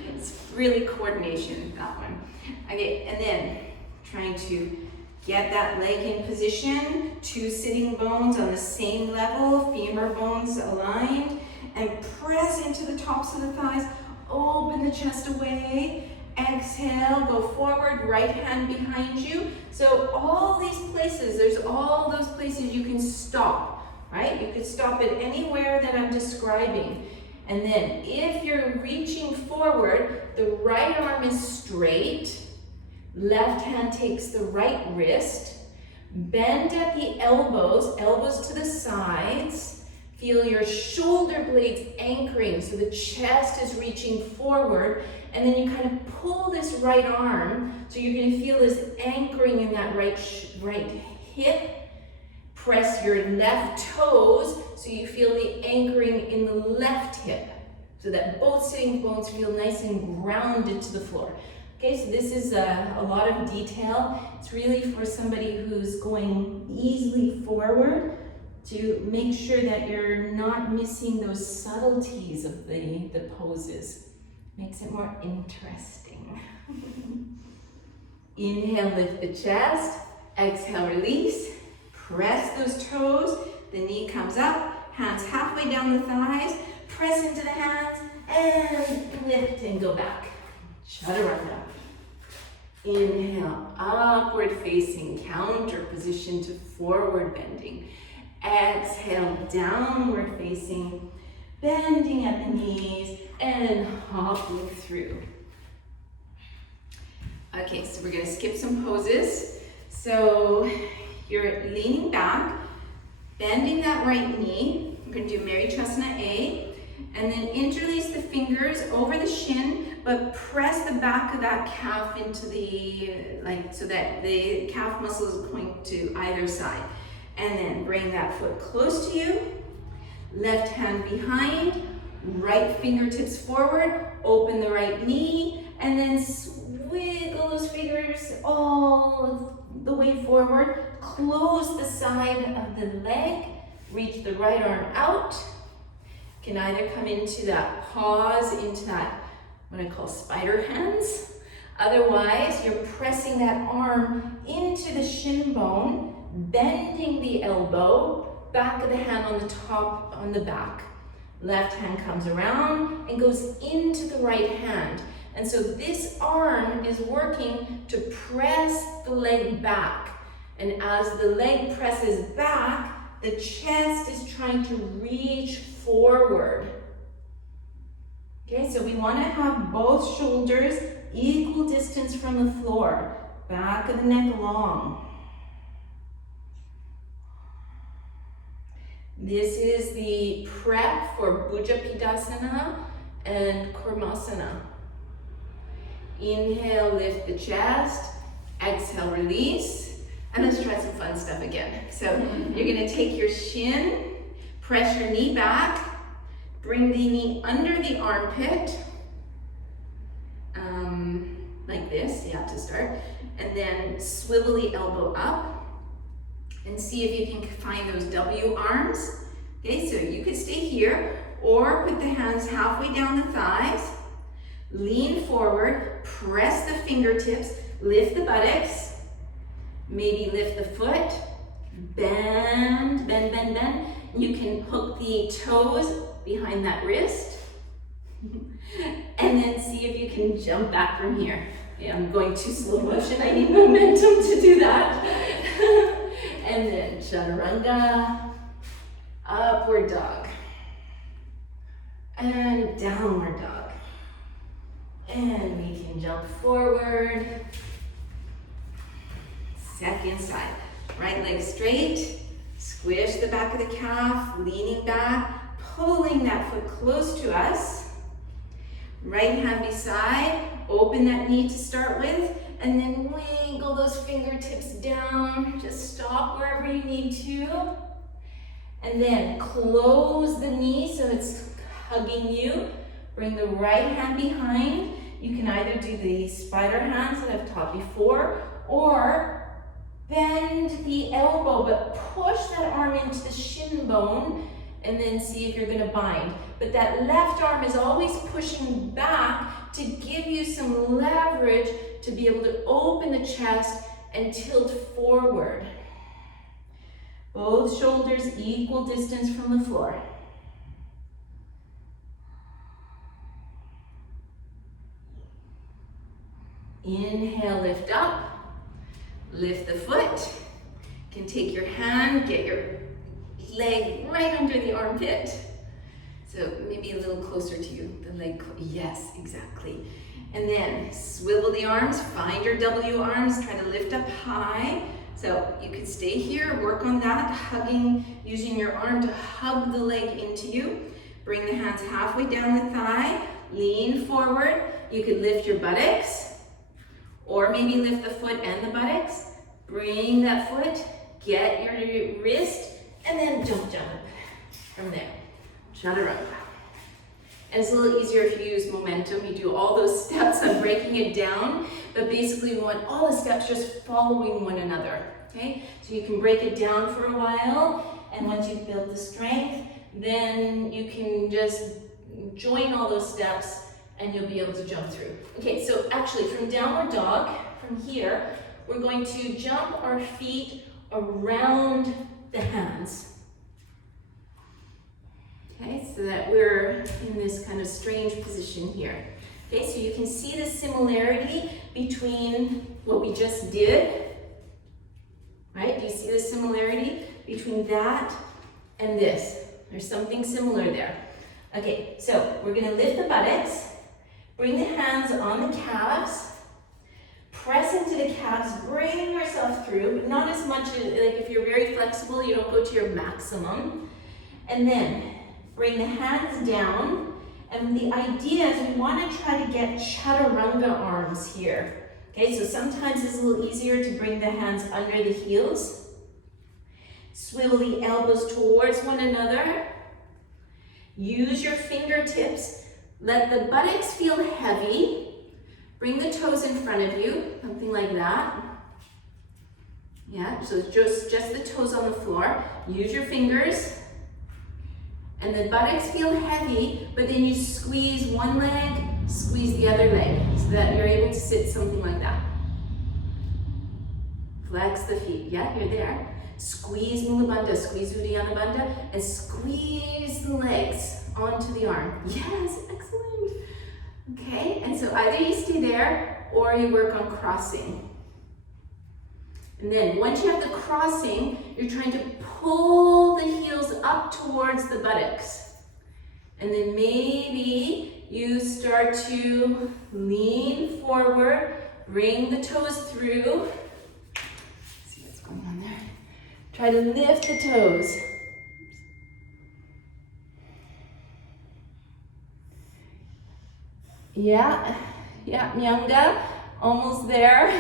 It's really coordination, that one. Okay, and then trying to get that leg in position, two sitting bones on the same level, femur bones aligned, and press into the tops of the thighs, open the chest away. Exhale, go forward, right hand behind you. So all these places, there's all those places you can stop, right? You could stop it anywhere that I'm describing. And then if you're reaching forward, the right arm is straight, left hand takes the right wrist, bend at the elbows, elbows to the sides. Feel your shoulder blades anchoring so the chest is reaching forward, and then you kind of pull this right arm so you're going to feel this anchoring in that right hip. Press your left toes so you feel the anchoring in the left hip so that both sitting bones feel nice and grounded to the floor. Okay, so this is a lot of detail. It's really for somebody who's going easily forward to make sure that you're not missing those subtleties of the poses. Makes it more interesting. Inhale, lift the chest. Exhale, release. Press those toes. The knee comes up. Hands halfway down the thighs. Press into the hands and lift and go back. Chaturanga. Inhale, upward facing, counter position to forward bending. Exhale, downward facing, bending at the knees and hopping through. Okay, so we're going to skip some poses. So you're leaning back, bending that right knee. We're going to do Trikonasana A, and then interlace the fingers over the shin, but press the back of that calf into the, so that the calf muscle is going to either side. And then bring that foot close to you, left hand behind, right fingertips forward, open the right knee, and then wiggle those fingers all the way forward. Close the side of the leg, reach the right arm out. You can either come into that pause, into that, what I call spider hands. Otherwise, you're pressing that arm into the shin bone, bending the elbow, back of the hand on the top, on the back. Left hand comes around and goes into the right hand. And so this arm is working to press the leg back. And as the leg presses back, the chest is trying to reach forward. Okay, so we want to have both shoulders equal distance from the floor. Back of the neck long. This is the prep for Bhujapidasana and Kurmasana. Inhale, lift the chest. Exhale, release. And let's try some fun stuff again. So you're gonna take your shin, press your knee back, bring the knee under the armpit, like this, yeah, to start. And then swivel the elbow up and see if you can find those W arms. Okay, so you could stay here or put the hands halfway down the thighs, lean forward, press the fingertips, lift the buttocks, maybe lift the foot, bend, bend, bend, bend. You can hook the toes behind that wrist and then see if you can jump back from here. Okay, I'm going too slow motion, I need momentum to do that. And then chaturanga, upward dog, and downward dog. And we can jump forward. Second side, right leg straight, squish the back of the calf, leaning back, pulling that foot close to us. Right hand beside, open that knee to start with, and then wiggle those fingertips down. Just stop wherever you need to. And then close the knee so it's hugging you. Bring the right hand behind. You can either do the spider hands that I've taught before, or bend the elbow, but push that arm into the shin bone and then see if you're gonna bind. But that left arm is always pushing back to give you some leverage to be able to open the chest and tilt forward. Both shoulders equal distance from the floor. Inhale, lift up. Lift the foot. You can take your hand, get your leg right under the armpit. So maybe a little closer to you, the leg, yes, exactly. And then swivel the arms, find your W arms, try to lift up high. So you could stay here, work on that, hugging, using your arm to hug the leg into you. Bring the hands halfway down the thigh, lean forward. You could lift your buttocks, or maybe lift the foot and the buttocks. Bring that foot, get your wrist, and then jump from there. Chaturanga. And it's a little easier if you use momentum. You do all those steps. I'm breaking it down, but basically we want all the steps just following one another, okay? So you can break it down for a while, and once you've built the strength, then you can just join all those steps and you'll be able to jump through. Okay, so actually from downward dog, from here, we're going to jump our feet around the hands. Okay, so that we're in this kind of strange position here. Okay, so you can see the similarity between what we just did, right? Do you see the similarity between that and this? There's something similar there. Okay, so we're gonna lift the buttocks, bring the hands on the calves, press into the calves, bring yourself through, but not as much as, like if you're very flexible, you don't go to your maximum. And then bring the hands down, and the idea is we want to try to get chaturanga arms here. Okay, so sometimes it's a little easier to bring the hands under the heels. Swivel the elbows towards one another. Use your fingertips. Let the buttocks feel heavy. Bring the toes in front of you, something like that. Yeah, so just the toes on the floor. Use your fingers. And the buttocks feel heavy, but then you squeeze one leg, squeeze the other leg, so that you're able to sit something like that. Flex the feet, yeah, you're there. Squeeze Mulabanda, squeeze Uddiyana Bandha, and squeeze the legs onto the arm. Yes, excellent. Okay, and so either you stay there, or you work on crossing. And then once you have the crossing, you're trying to pull the heels up towards the buttocks. And then maybe you start to lean forward, bring the toes through. Let's see what's going on there. Try to lift the toes. Yeah, Myanga, almost there.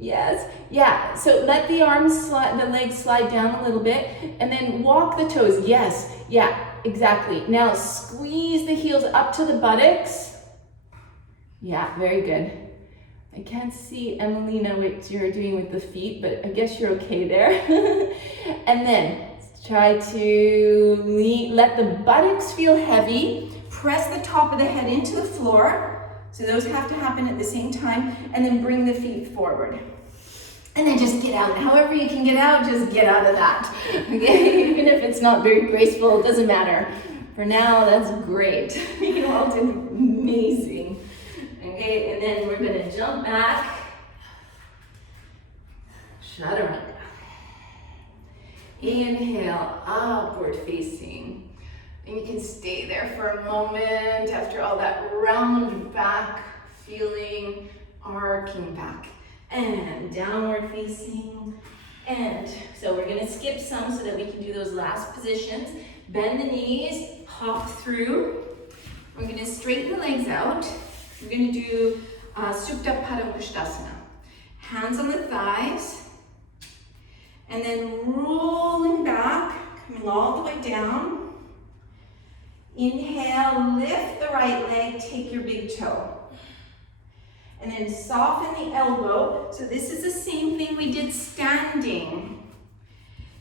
Yes, yeah, so let the arms slide, the legs slide down a little bit, and then walk the toes. Yes, yeah, exactly. Now squeeze the heels up to the buttocks. Yeah, very good. I can't see, Emelina, what you're doing with the feet, but I guess you're okay there. And then try to let the buttocks feel heavy. Press the top of the head into the floor. So those have to happen at the same time. And then bring the feet forward. And then just get out. However you can get out, just get out of that. Okay? Even if it's not very graceful, it doesn't matter. For now, that's great. You all did amazing. Okay, and then we're gonna jump back. Chaturanga. Inhale, upward facing. And you can stay there for a moment after all that round back feeling, arcing back. And downward facing. And so we're gonna skip some so that we can do those last positions. Bend the knees, hop through. We're gonna straighten the legs out. We're gonna do Setupandasana. Hands on the thighs. And then rolling back, coming all the way down. Inhale, lift the right leg, take your big toe. And then soften the elbow. So this is the same thing we did standing.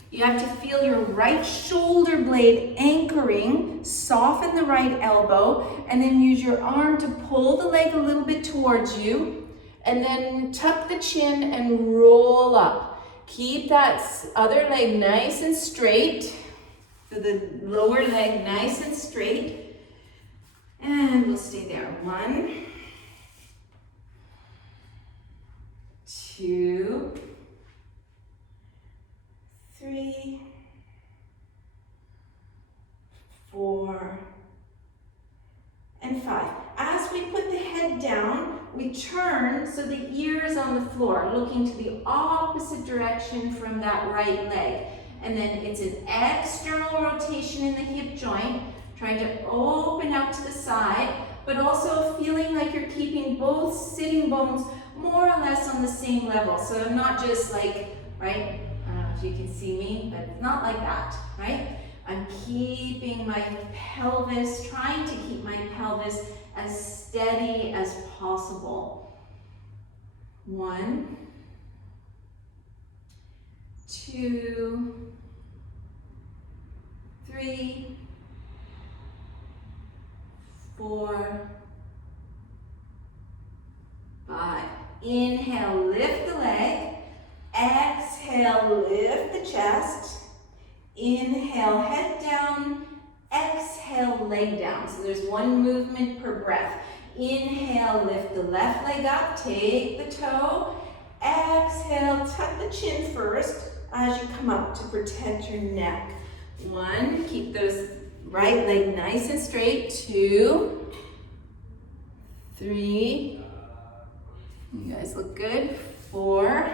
You have to feel your right shoulder blade anchoring, soften the right elbow, and then use your arm to pull the leg a little bit towards you, and then tuck the chin and roll up. Keep that other leg nice and straight. So the lower leg nice and straight. And we'll stay there. 1, 2, 3, 4, and 5. As we put the head down, we turn so the ear is on the floor, looking to the opposite direction from that right leg. And then it's an external rotation in the hip joint, trying to open out to the side, but also feeling like you're keeping both sitting bones more or less on the same level. So I'm not just like, right, I don't know if you can see me, but it's not like that, right? I'm keeping my pelvis, trying to keep my pelvis as steady as possible. 1, 2, 3, 4, 5. Inhale, lift the leg. Exhale, lift the chest. Inhale, head down. Exhale, leg down. So there's one movement per breath. Inhale, lift the left leg up. Take the toe. Exhale, tuck the chin first as you come up to protect your neck. 1, keep those right leg nice and straight. 2, 3, you guys look good. 4,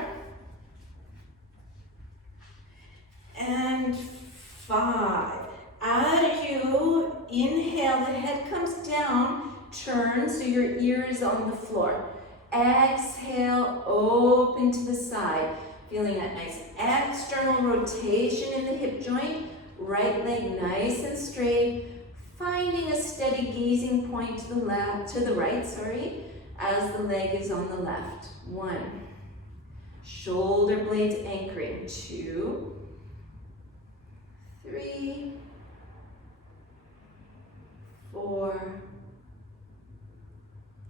and 5. As you inhale, the head comes down, turn so your ear is on the floor. Exhale, open to the side. Feeling that nice external rotation in the hip joint. Right leg nice and straight. Finding a steady gazing point to the right, as the leg is on the left. 1. Shoulder blades anchoring. 2, 3, 4,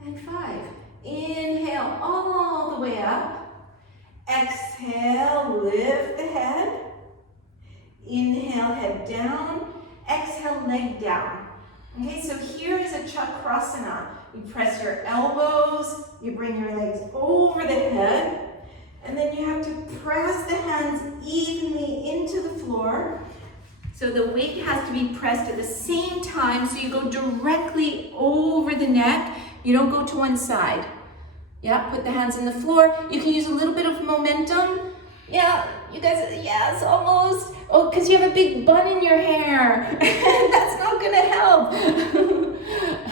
and 5. Inhale all the way up. Exhale, lift the head. Inhale, head down. Exhale, leg down. Okay, so here is a Chakrasana. You press your elbows, you bring your legs over the head, and then you have to press the hands evenly into the floor. So the weight has to be pressed at the same time, so you go directly over the neck. You don't go to one side. Yeah, put the hands in the floor. You can use a little bit of momentum. Yeah, you guys, yes, almost. Oh, because you have a big bun in your hair. That's not gonna help.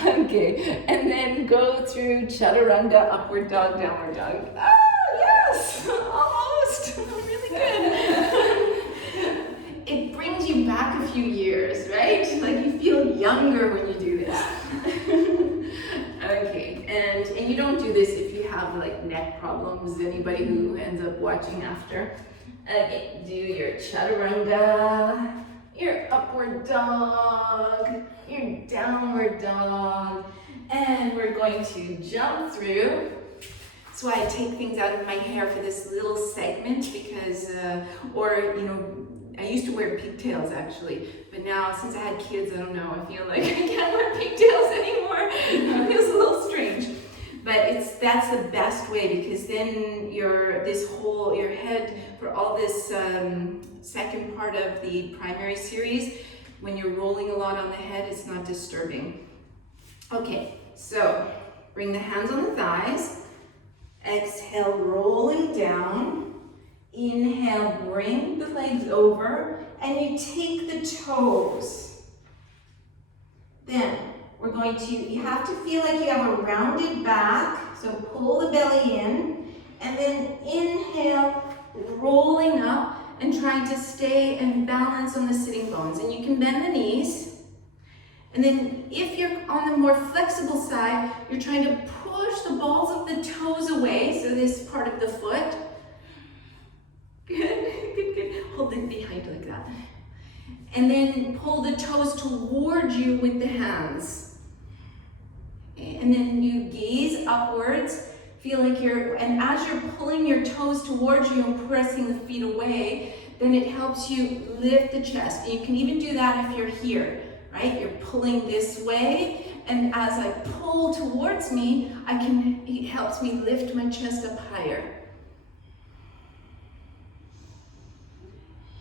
Okay, and then go through chaturanga, upward dog, downward dog. Ah, yes, almost. Really good. It brings you back a few years, right? Like you feel younger when you do this. Okay, and you don't do this if you have like neck problems. Anybody who ends up watching after. Okay, do your chaturanga, your upward dog, your downward dog, and we're going to jump through. That's why I take things out of my hair for this little segment because, I used to wear pigtails actually, but now since I had kids, I don't know, I feel like I can't wear pigtails anymore. It feels a little strange. But that's the best way because then your head for all this second part of the primary series, when you're rolling a lot on the head, it's not disturbing. Okay, so bring the hands on the thighs. Exhale, rolling down. Inhale, bring the legs over, and you take the toes. Then you have to feel like you have a rounded back, so pull the belly in, and then inhale, rolling up and trying to stay and balance on the sitting bones. And you can bend the knees. And then if you're on the more flexible side, you're trying to push the balls of the toes away, so this part of the foot. Good. Hold it behind like that. And then pull the toes towards you with the hands. And then you gaze upwards. Feel like and as you're pulling your toes towards you and pressing the feet away, then it helps you lift the chest. And you can even do that if you're here, right? You're pulling this way, and as I pull towards me, it helps me lift my chest up higher.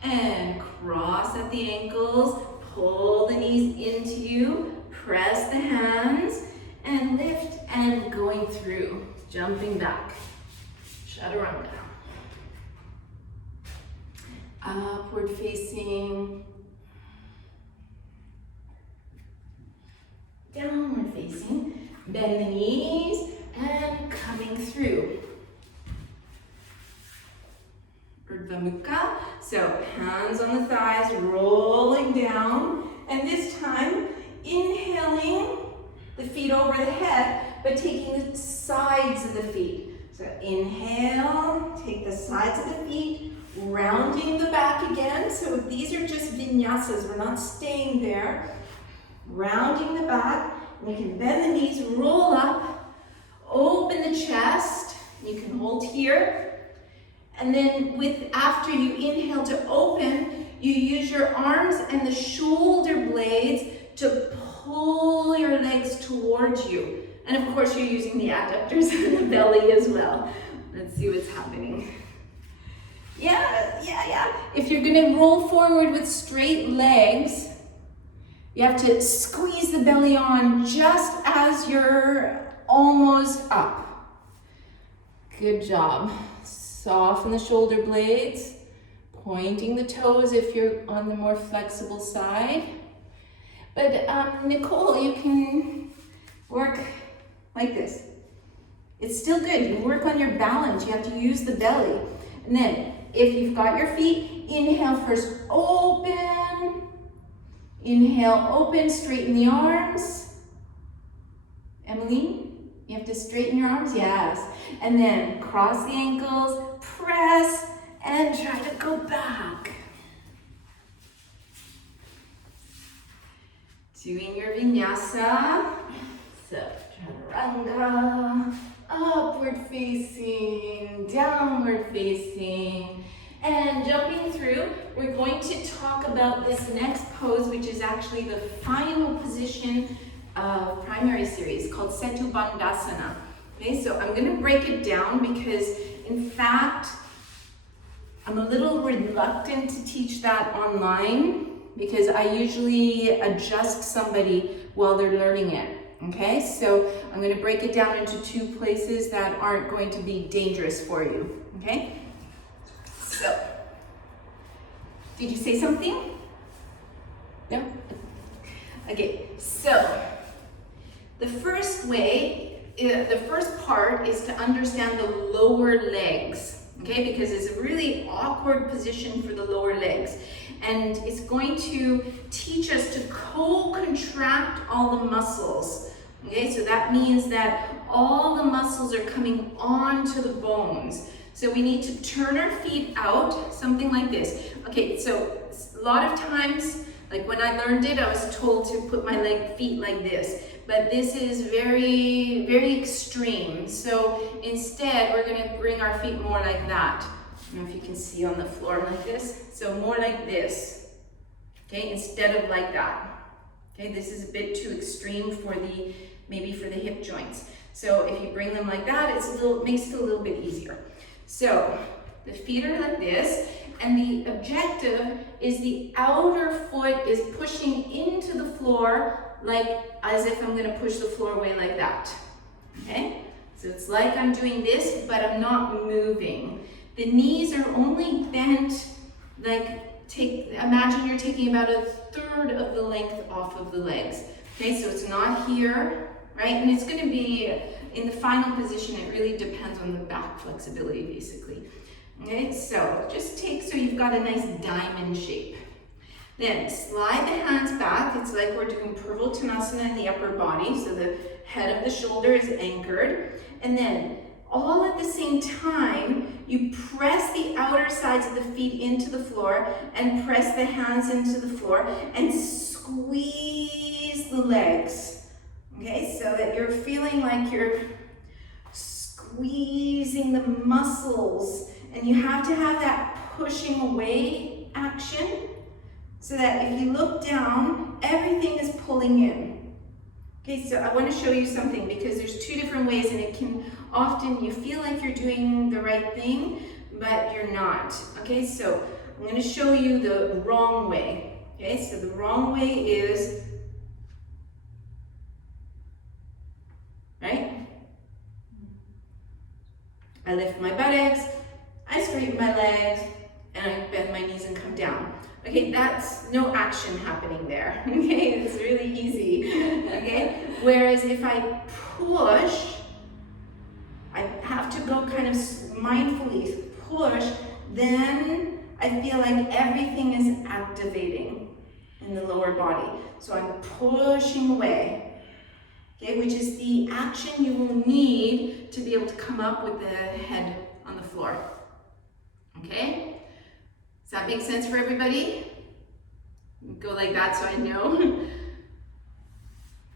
And cross at the ankles, pull the knees into you, press the hands, and lift and going through, jumping back. Chaturanga. Upward facing. Downward facing. Bend the knees and coming through. Urdhva Mukha. So hands on the thighs, rolling down. And this time, inhaling the feet over the head, but taking the sides of the feet. So inhale, take the sides of the feet, rounding the back again. So these are just vinyasas, we're not staying there. Rounding the back, we can bend the knees, roll up, open the chest. You can hold here. And then after you inhale to open, you use your arms and the shoulder blades to pull your legs towards you. And of course you're using the adductors and the belly as well. Let's see what's happening. Yeah. If you're gonna roll forward with straight legs, you have to squeeze the belly on just as you're almost up. Good job. Soften the shoulder blades, pointing the toes if you're on the more flexible side. But Nicole, you can work like this. It's still good. You work on your balance. You have to use the belly. And then if you've got your feet, inhale first, open. Inhale, open, straighten the arms. Emily, you have to straighten your arms, yes. And then cross the ankles, press, and try to go back. Doing your vinyasa. So, chaturanga, upward facing, downward facing, and jumping through. We're going to talk about this next pose, which is actually the final position of primary series called Setupandasana. Okay, so I'm going to break it down because, in fact, I'm a little reluctant to teach that online because I usually adjust somebody while they're learning it. Okay, so I'm going to break it down into two places that aren't going to be dangerous for you. Okay, so did you say something? No? Okay, so The first way, the first part is to understand the lower legs, okay? Because it's a really awkward position for the lower legs. And it's going to teach us to co-contract all the muscles, okay? So that means that all the muscles are coming onto the bones. So we need to turn our feet out, something like this. Okay, so a lot of times, like when I learned it, I was told to put my feet like this. But this is very, very extreme. So instead, we're gonna bring our feet more like that. I don't know if you can see on the floor like this. So more like this, okay, instead of like that. Okay, this is a bit too extreme for maybe for the hip joints. So if you bring them like that, it makes it a little bit easier. So the feet are like this, and the objective is the outer foot is pushing into the floor, like as if I'm gonna push the floor away like that, okay? So it's like I'm doing this, but I'm not moving. The knees are only bent, imagine you're taking about 1/3 of the length off of the legs. Okay, so it's not here, right? And it's gonna be, in the final position, it really depends on the back flexibility, basically. Okay, so so you've got a nice diamond shape. Then slide the hands back. It's like we're doing Pashimotonasana in the upper body, so the head of the shoulder is anchored. And then all at the same time, you press the outer sides of the feet into the floor and press the hands into the floor and squeeze the legs. Okay, so that you're feeling like you're squeezing the muscles, and you have to have that pushing away action so that if you look down, everything is pulling in. Okay, so I want to show you something because there's two different ways, and it can often, you feel like you're doing the right thing, but you're not. Okay, so I'm going to show you the wrong way. Okay, so the wrong way is, right? I lift my buttocks, I straighten my legs, and I bend my knees and come down. Okay, that's no action happening there. Okay, it's really easy. Okay, whereas if I push, I have to go kind of mindfully push, then I feel like everything is activating in the lower body. So I'm pushing away, okay, which is the action you will need to be able to come up with the head on the floor. Okay? Does that make sense for everybody? Go like that so I know.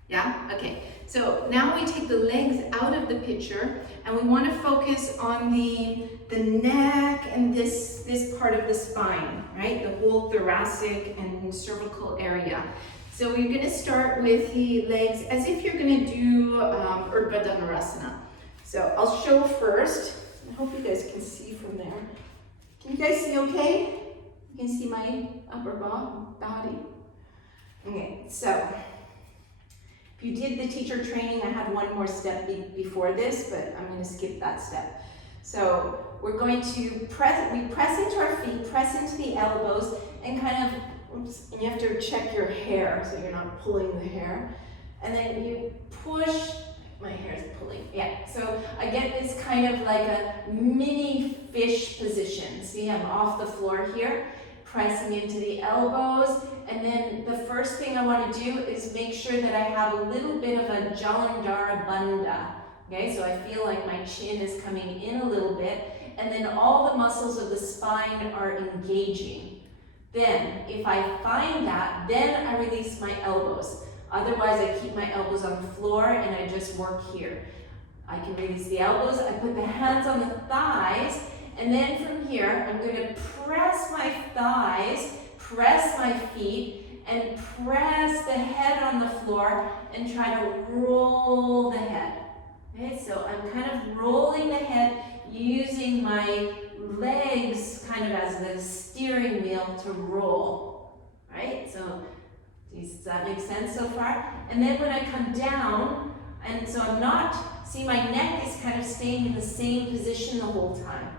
Yeah? Okay. So now we take the legs out of the picture and we want to focus on the neck and this part of the spine, right? The whole thoracic and cervical area. So we're going to start with the legs as if you're going to do Uttanasana. So I'll show first. I hope you guys can see from there. Can you guys see okay? You can see my upper body. Okay, so if you did the teacher training, I had one more step before this, but I'm going to skip that step. So we're going to press into our feet, press into the elbows, and kind of, and you have to check your hair so you're not pulling the hair. And then you push, my hair is pulling, yeah. So I get this kind of like a mini fish position. See, I'm off the floor here, pressing into the elbows. And then the first thing I want to do is make sure that I have a little bit of a Mulabanda. Okay, so I feel like my chin is coming in a little bit, and then all the muscles of the spine are engaging. Then, if I find that, then I release my elbows. Otherwise, I keep my elbows on the floor and I just work here. I can release the elbows, I put the hands on the thighs, and then from here, I'm going to press my thighs, press my feet, and press the head on the floor and try to roll the head. Okay, so I'm kind of rolling the head using my legs kind of as the steering wheel to roll, right? So does that make sense so far? And then when I come down, and so I'm not, see my neck is kind of staying in the same position the whole time.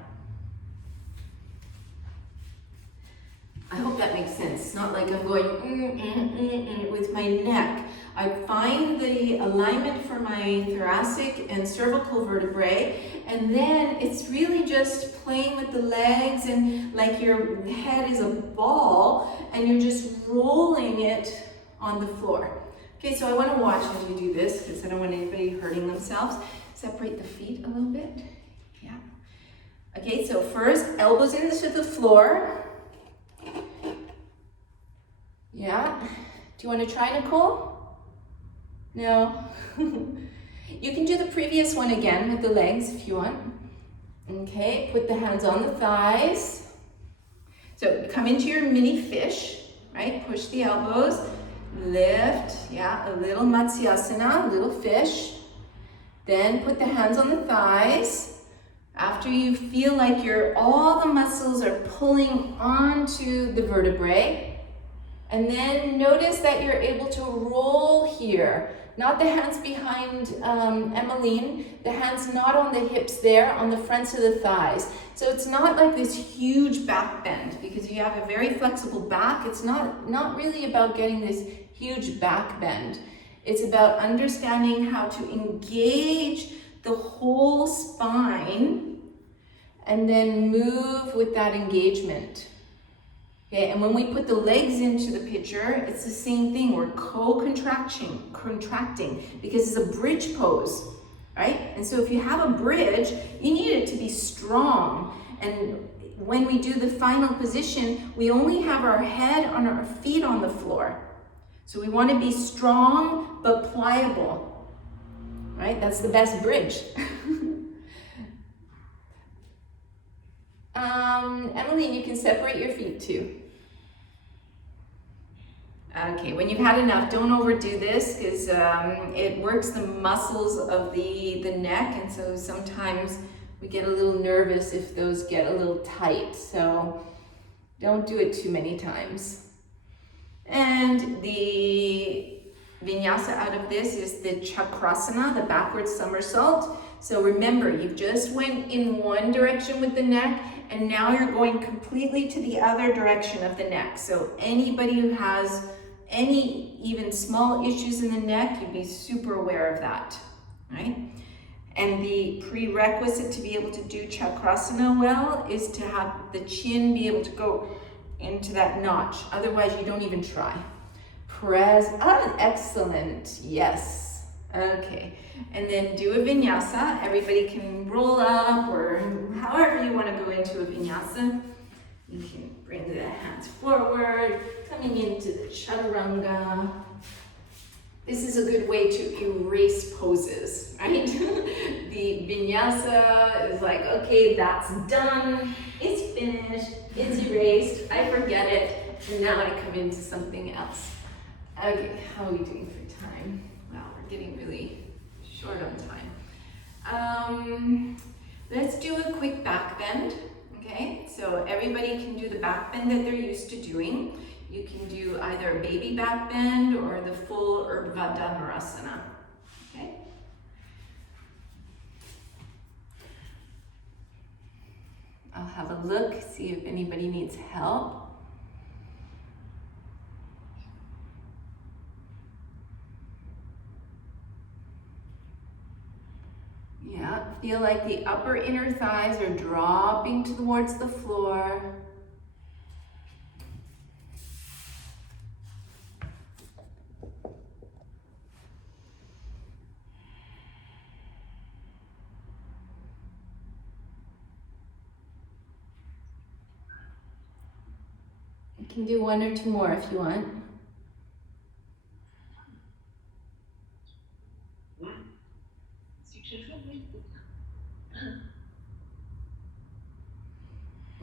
I hope that makes sense. It's not like I'm going with my neck. I find the alignment for my thoracic and cervical vertebrae, and then it's really just playing with the legs, and like your head is a ball and you're just rolling it on the floor. Okay, so I want to watch as you do this because I don't want anybody hurting themselves. Separate the feet a little bit. Yeah. Okay, so first, elbows into the floor. Yeah. Do you want to try, Nicole? No? You can do the previous one again with the legs if you want. Okay, put the hands on the thighs. So come into your mini fish, right? Push the elbows, lift, yeah, a little Matsyasana, a little fish. Then put the hands on the thighs. After you feel like all the muscles are pulling onto the vertebrae. And then notice that you're able to roll here. Not the hands behind Emmeline, the hands not on the hips there, on the fronts of the thighs. So it's not like this huge back bend because you have a very flexible back. It's not really about getting this huge back bend. It's about understanding how to engage the whole spine and then move with that engagement. Okay, and when we put the legs into the picture, it's the same thing. We're contracting because it's a bridge pose, right? And so if you have a bridge, you need it to be strong. And when we do the final position, we only have our head on our feet on the floor. So we want to be strong but pliable, right? That's the best bridge. Emmeline, you can separate your feet too. Okay, when you've had enough, don't overdo this because it works the muscles of the neck, and so sometimes we get a little nervous if those get a little tight, so don't do it too many times. And the Vinyasa out of this is the Chakrasana, the backward somersault. So remember, you just went in one direction with the neck, and now you're going completely to the other direction of the neck. So anybody who has any even small issues in the neck, you'd be super aware of that, right? And the prerequisite to be able to do Chakrasana well is to have the chin be able to go into that notch. Otherwise, you don't even try. Press, excellent, yes. Okay, and then do a Vinyasa. Everybody can roll up or however you want to go into a Vinyasa. You can bring the hands forward, coming into the Chaturanga. This is a good way to erase poses, right? The Vinyasa is like, okay, that's done, it's finished, it's erased, I forget it, and now I come into something else. Okay, how are we doing for time? Wow, we're getting really short on time. Let's do a quick back bend, okay? So everybody can do the back bend that they're used to doing. You can do either a baby back bend or the full Urdhva okay? I'll have a look, see if anybody needs help. Yeah, feel like the upper inner thighs are dropping towards the floor. You can do one or two more if you want.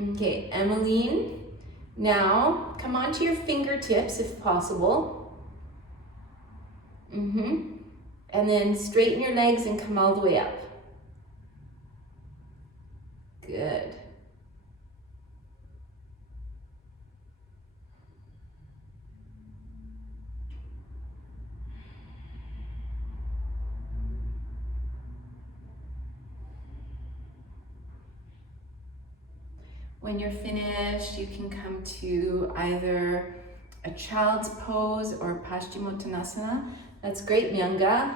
Okay, Emmeline, now come onto your fingertips if possible. And then straighten your legs and come all the way up. Good. When you're finished, you can come to either a child's pose or Pashimotonasana. That's great, Myanga.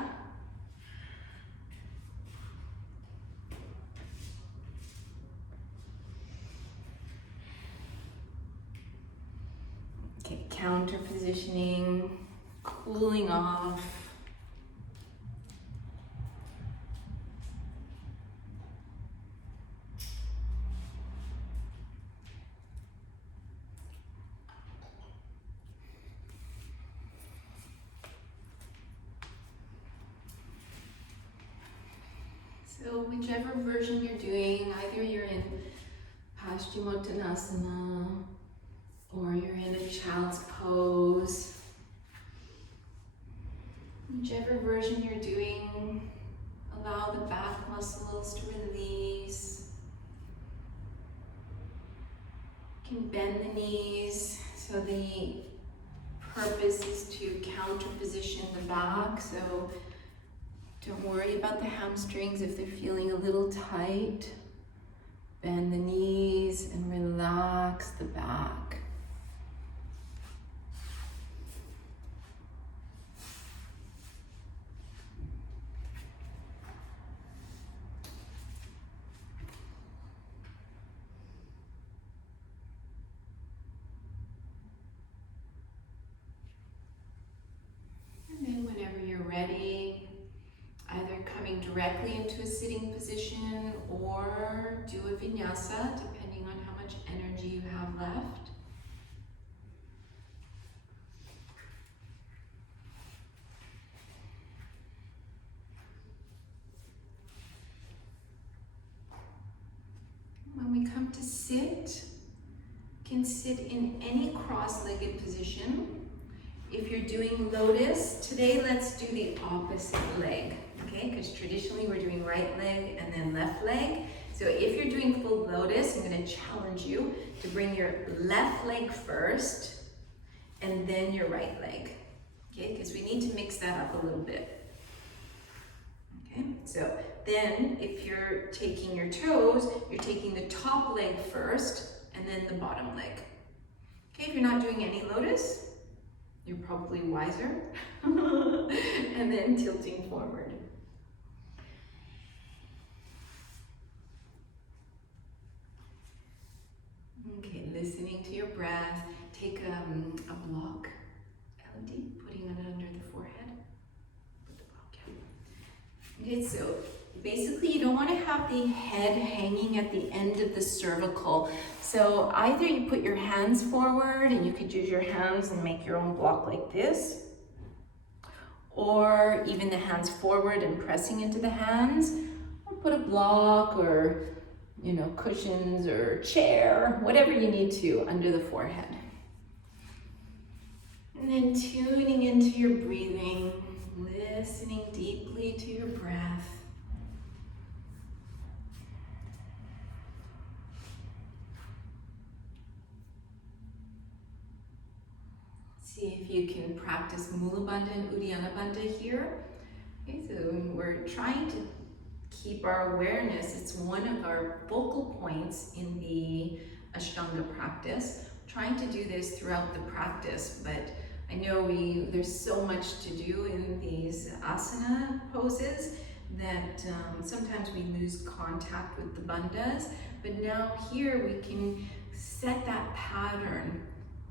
Okay, counter positioning, cooling off. So whichever version you're doing, either you're in Pashimotonasana or you're in a child's pose, whichever version you're doing, allow the back muscles to release. You can bend the knees, so the purpose is to counter position the back, so don't worry about the hamstrings if they're feeling a little tight. Bend the knees and relax the back. And then whenever you're ready, either coming directly into a sitting position or do a vinyasa, depending on how much energy you have left. When we come to sit, you can sit in any cross-legged position. If you're doing lotus, today let's do the opposite leg, okay? Because traditionally we're doing right leg and then left leg. So if you're doing full lotus, I'm going to challenge you to bring your left leg first and then your right leg, okay? Because we need to mix that up a little bit. Okay, so then if you're taking your toes, you're taking the top leg first and then the bottom leg. Okay, if you're not doing any lotus, you're probably wiser. And then tilting forward. Okay, listening to your breath. Take a block, LED, putting it under the forehead. Put the block, yeah. Okay, so basically you don't want to have the head hanging at the end of the cervical. So either you put your hands forward and you could use your hands and make your own block like this, or even the hands forward and pressing into the hands, or put a block or, you know, cushions or chair, whatever you need to under the forehead. And then tuning into your breathing, listening deeply to your breath. See if you can practice Mulabanda and Udyanabandha here. Okay, so we're trying to keep our awareness. It's one of our focal points in the Ashtanga practice. We're trying to do this throughout the practice, but I know there's so much to do in these asana poses that sometimes we lose contact with the bandhas, but now here we can set that pattern.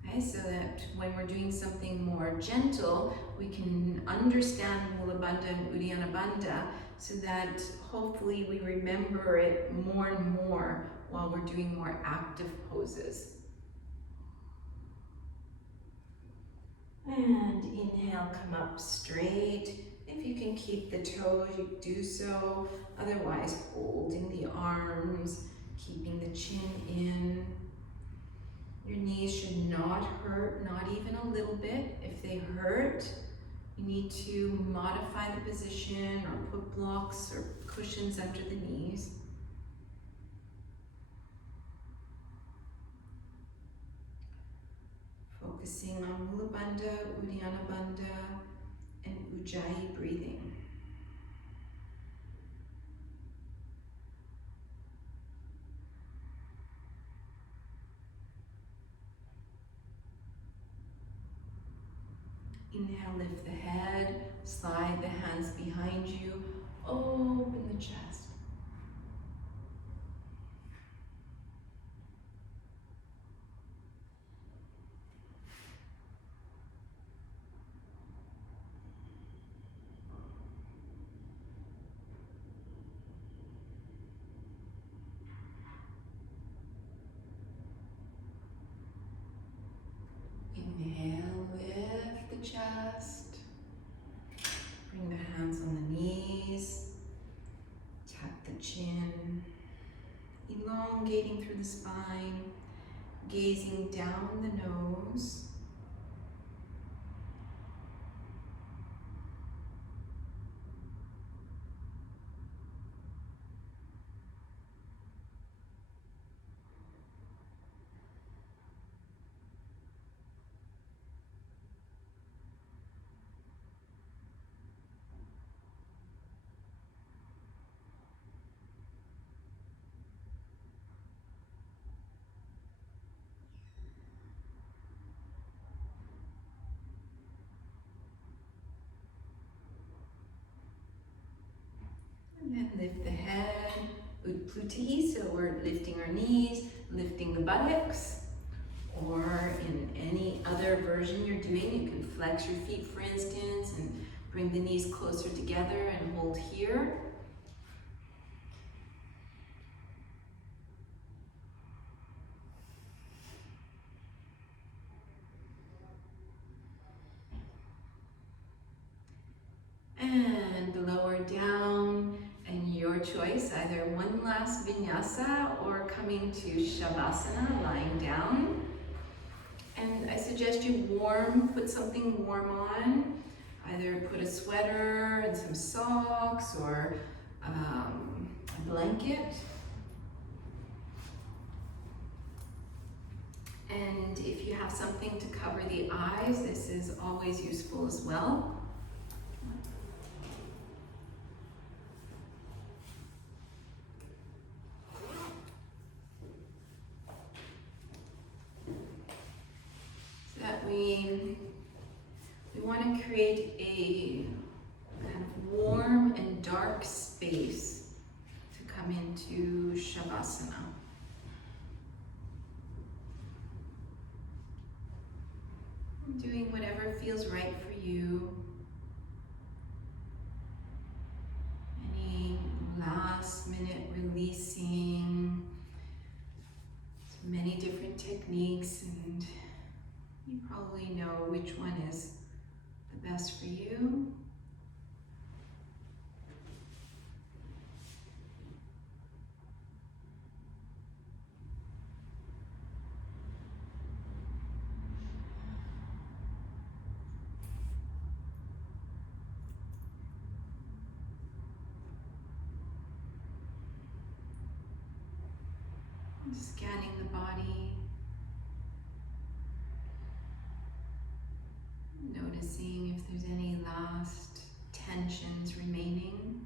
Okay, so that when we're doing something more gentle, we can understand Mulabanda and Udyanabandha so that hopefully we remember it more and more while we're doing more active poses. And inhale, come up straight. If you can keep the toes, you do so. Otherwise, holding the arms, keeping the chin in. Your knees should not hurt, not even a little bit. If they hurt, you need to modify the position or put blocks or cushions under the knees. Focusing on Mulabanda, Udyanabandha, and Ujjayi breathing. Inhale, lift the head, slide the hands behind you, open the chest. Inhale, lift the chest. Bring the hands on the knees. Tap the chin. Elongating through the spine. Gazing down the nose. And then lift the head, Utplutihi, so we're lifting our knees, lifting the buttocks, or in any other version you're doing, you can flex your feet, for instance, and bring the knees closer together and hold here. And lower down, and your choice, either one last vinyasa or coming to Shavasana, lying down. And I suggest you put something warm on, either put a sweater and some socks or a blanket. And if you have something to cover the eyes, this is always useful as well. We want to create a kind of warm and dark space to come into Shavasana. Doing whatever feels right for you. Any last minute releasing. There's many different techniques, and you probably know which one is the best for you. Scanning the body. Noticing if there's any last tensions remaining.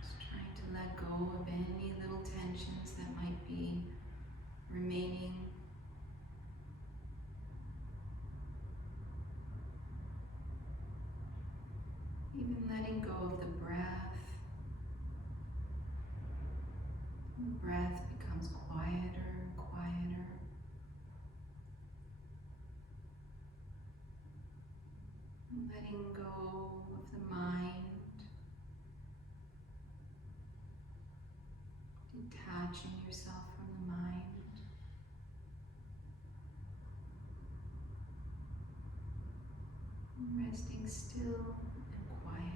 Just trying to let go of any little tensions that might be remaining. Even letting go of the breath. The breath becomes quieter and quieter. Letting go of the mind, detaching yourself from the mind. Resting still and quiet.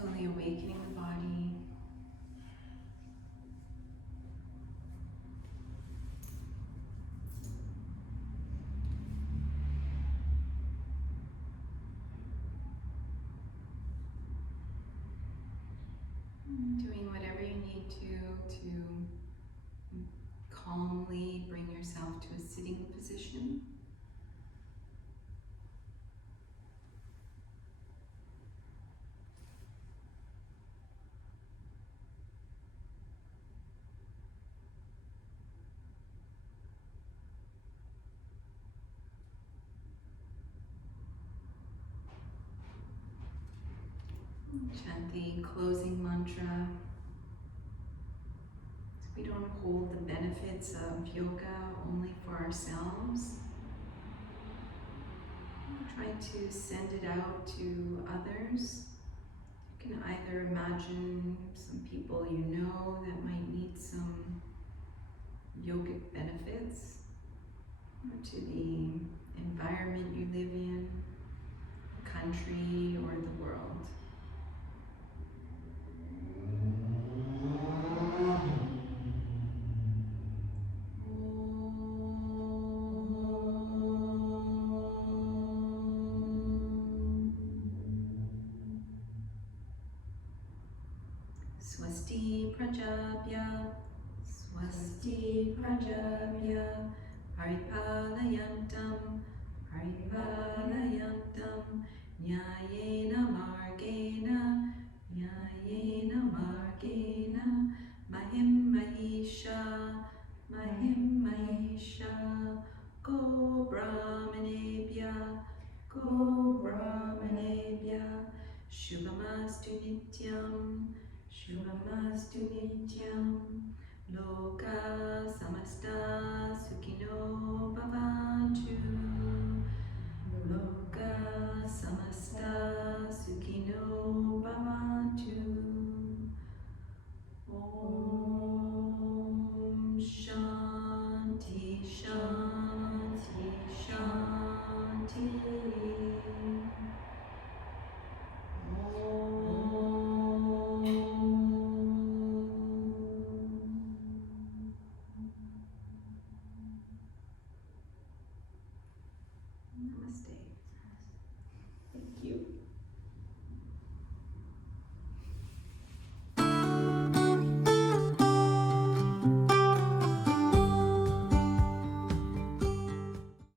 Slowly awakening the body. Doing whatever you need to calmly bring yourself to a sitting position. Chant the closing mantra. So we don't hold the benefits of yoga only for ourselves. Try to send it out to others. You can either imagine some people you know that might need some yogic benefits, or to the environment you live in, the country, or the world. Swasti Prajabhya, Swasti Prajabhya, Paripalayantam, Paripalayantam, Nyayena Margena, Nyayena Margena, Mahim Mahisha, Mahim Mahisha, Go Brahmanebhya, Go Brahmanebhya, Shubhamastu Nityam, Shubhamastu Nityam, Loka Samasta Sukhino Bhavantu, Loka Samasta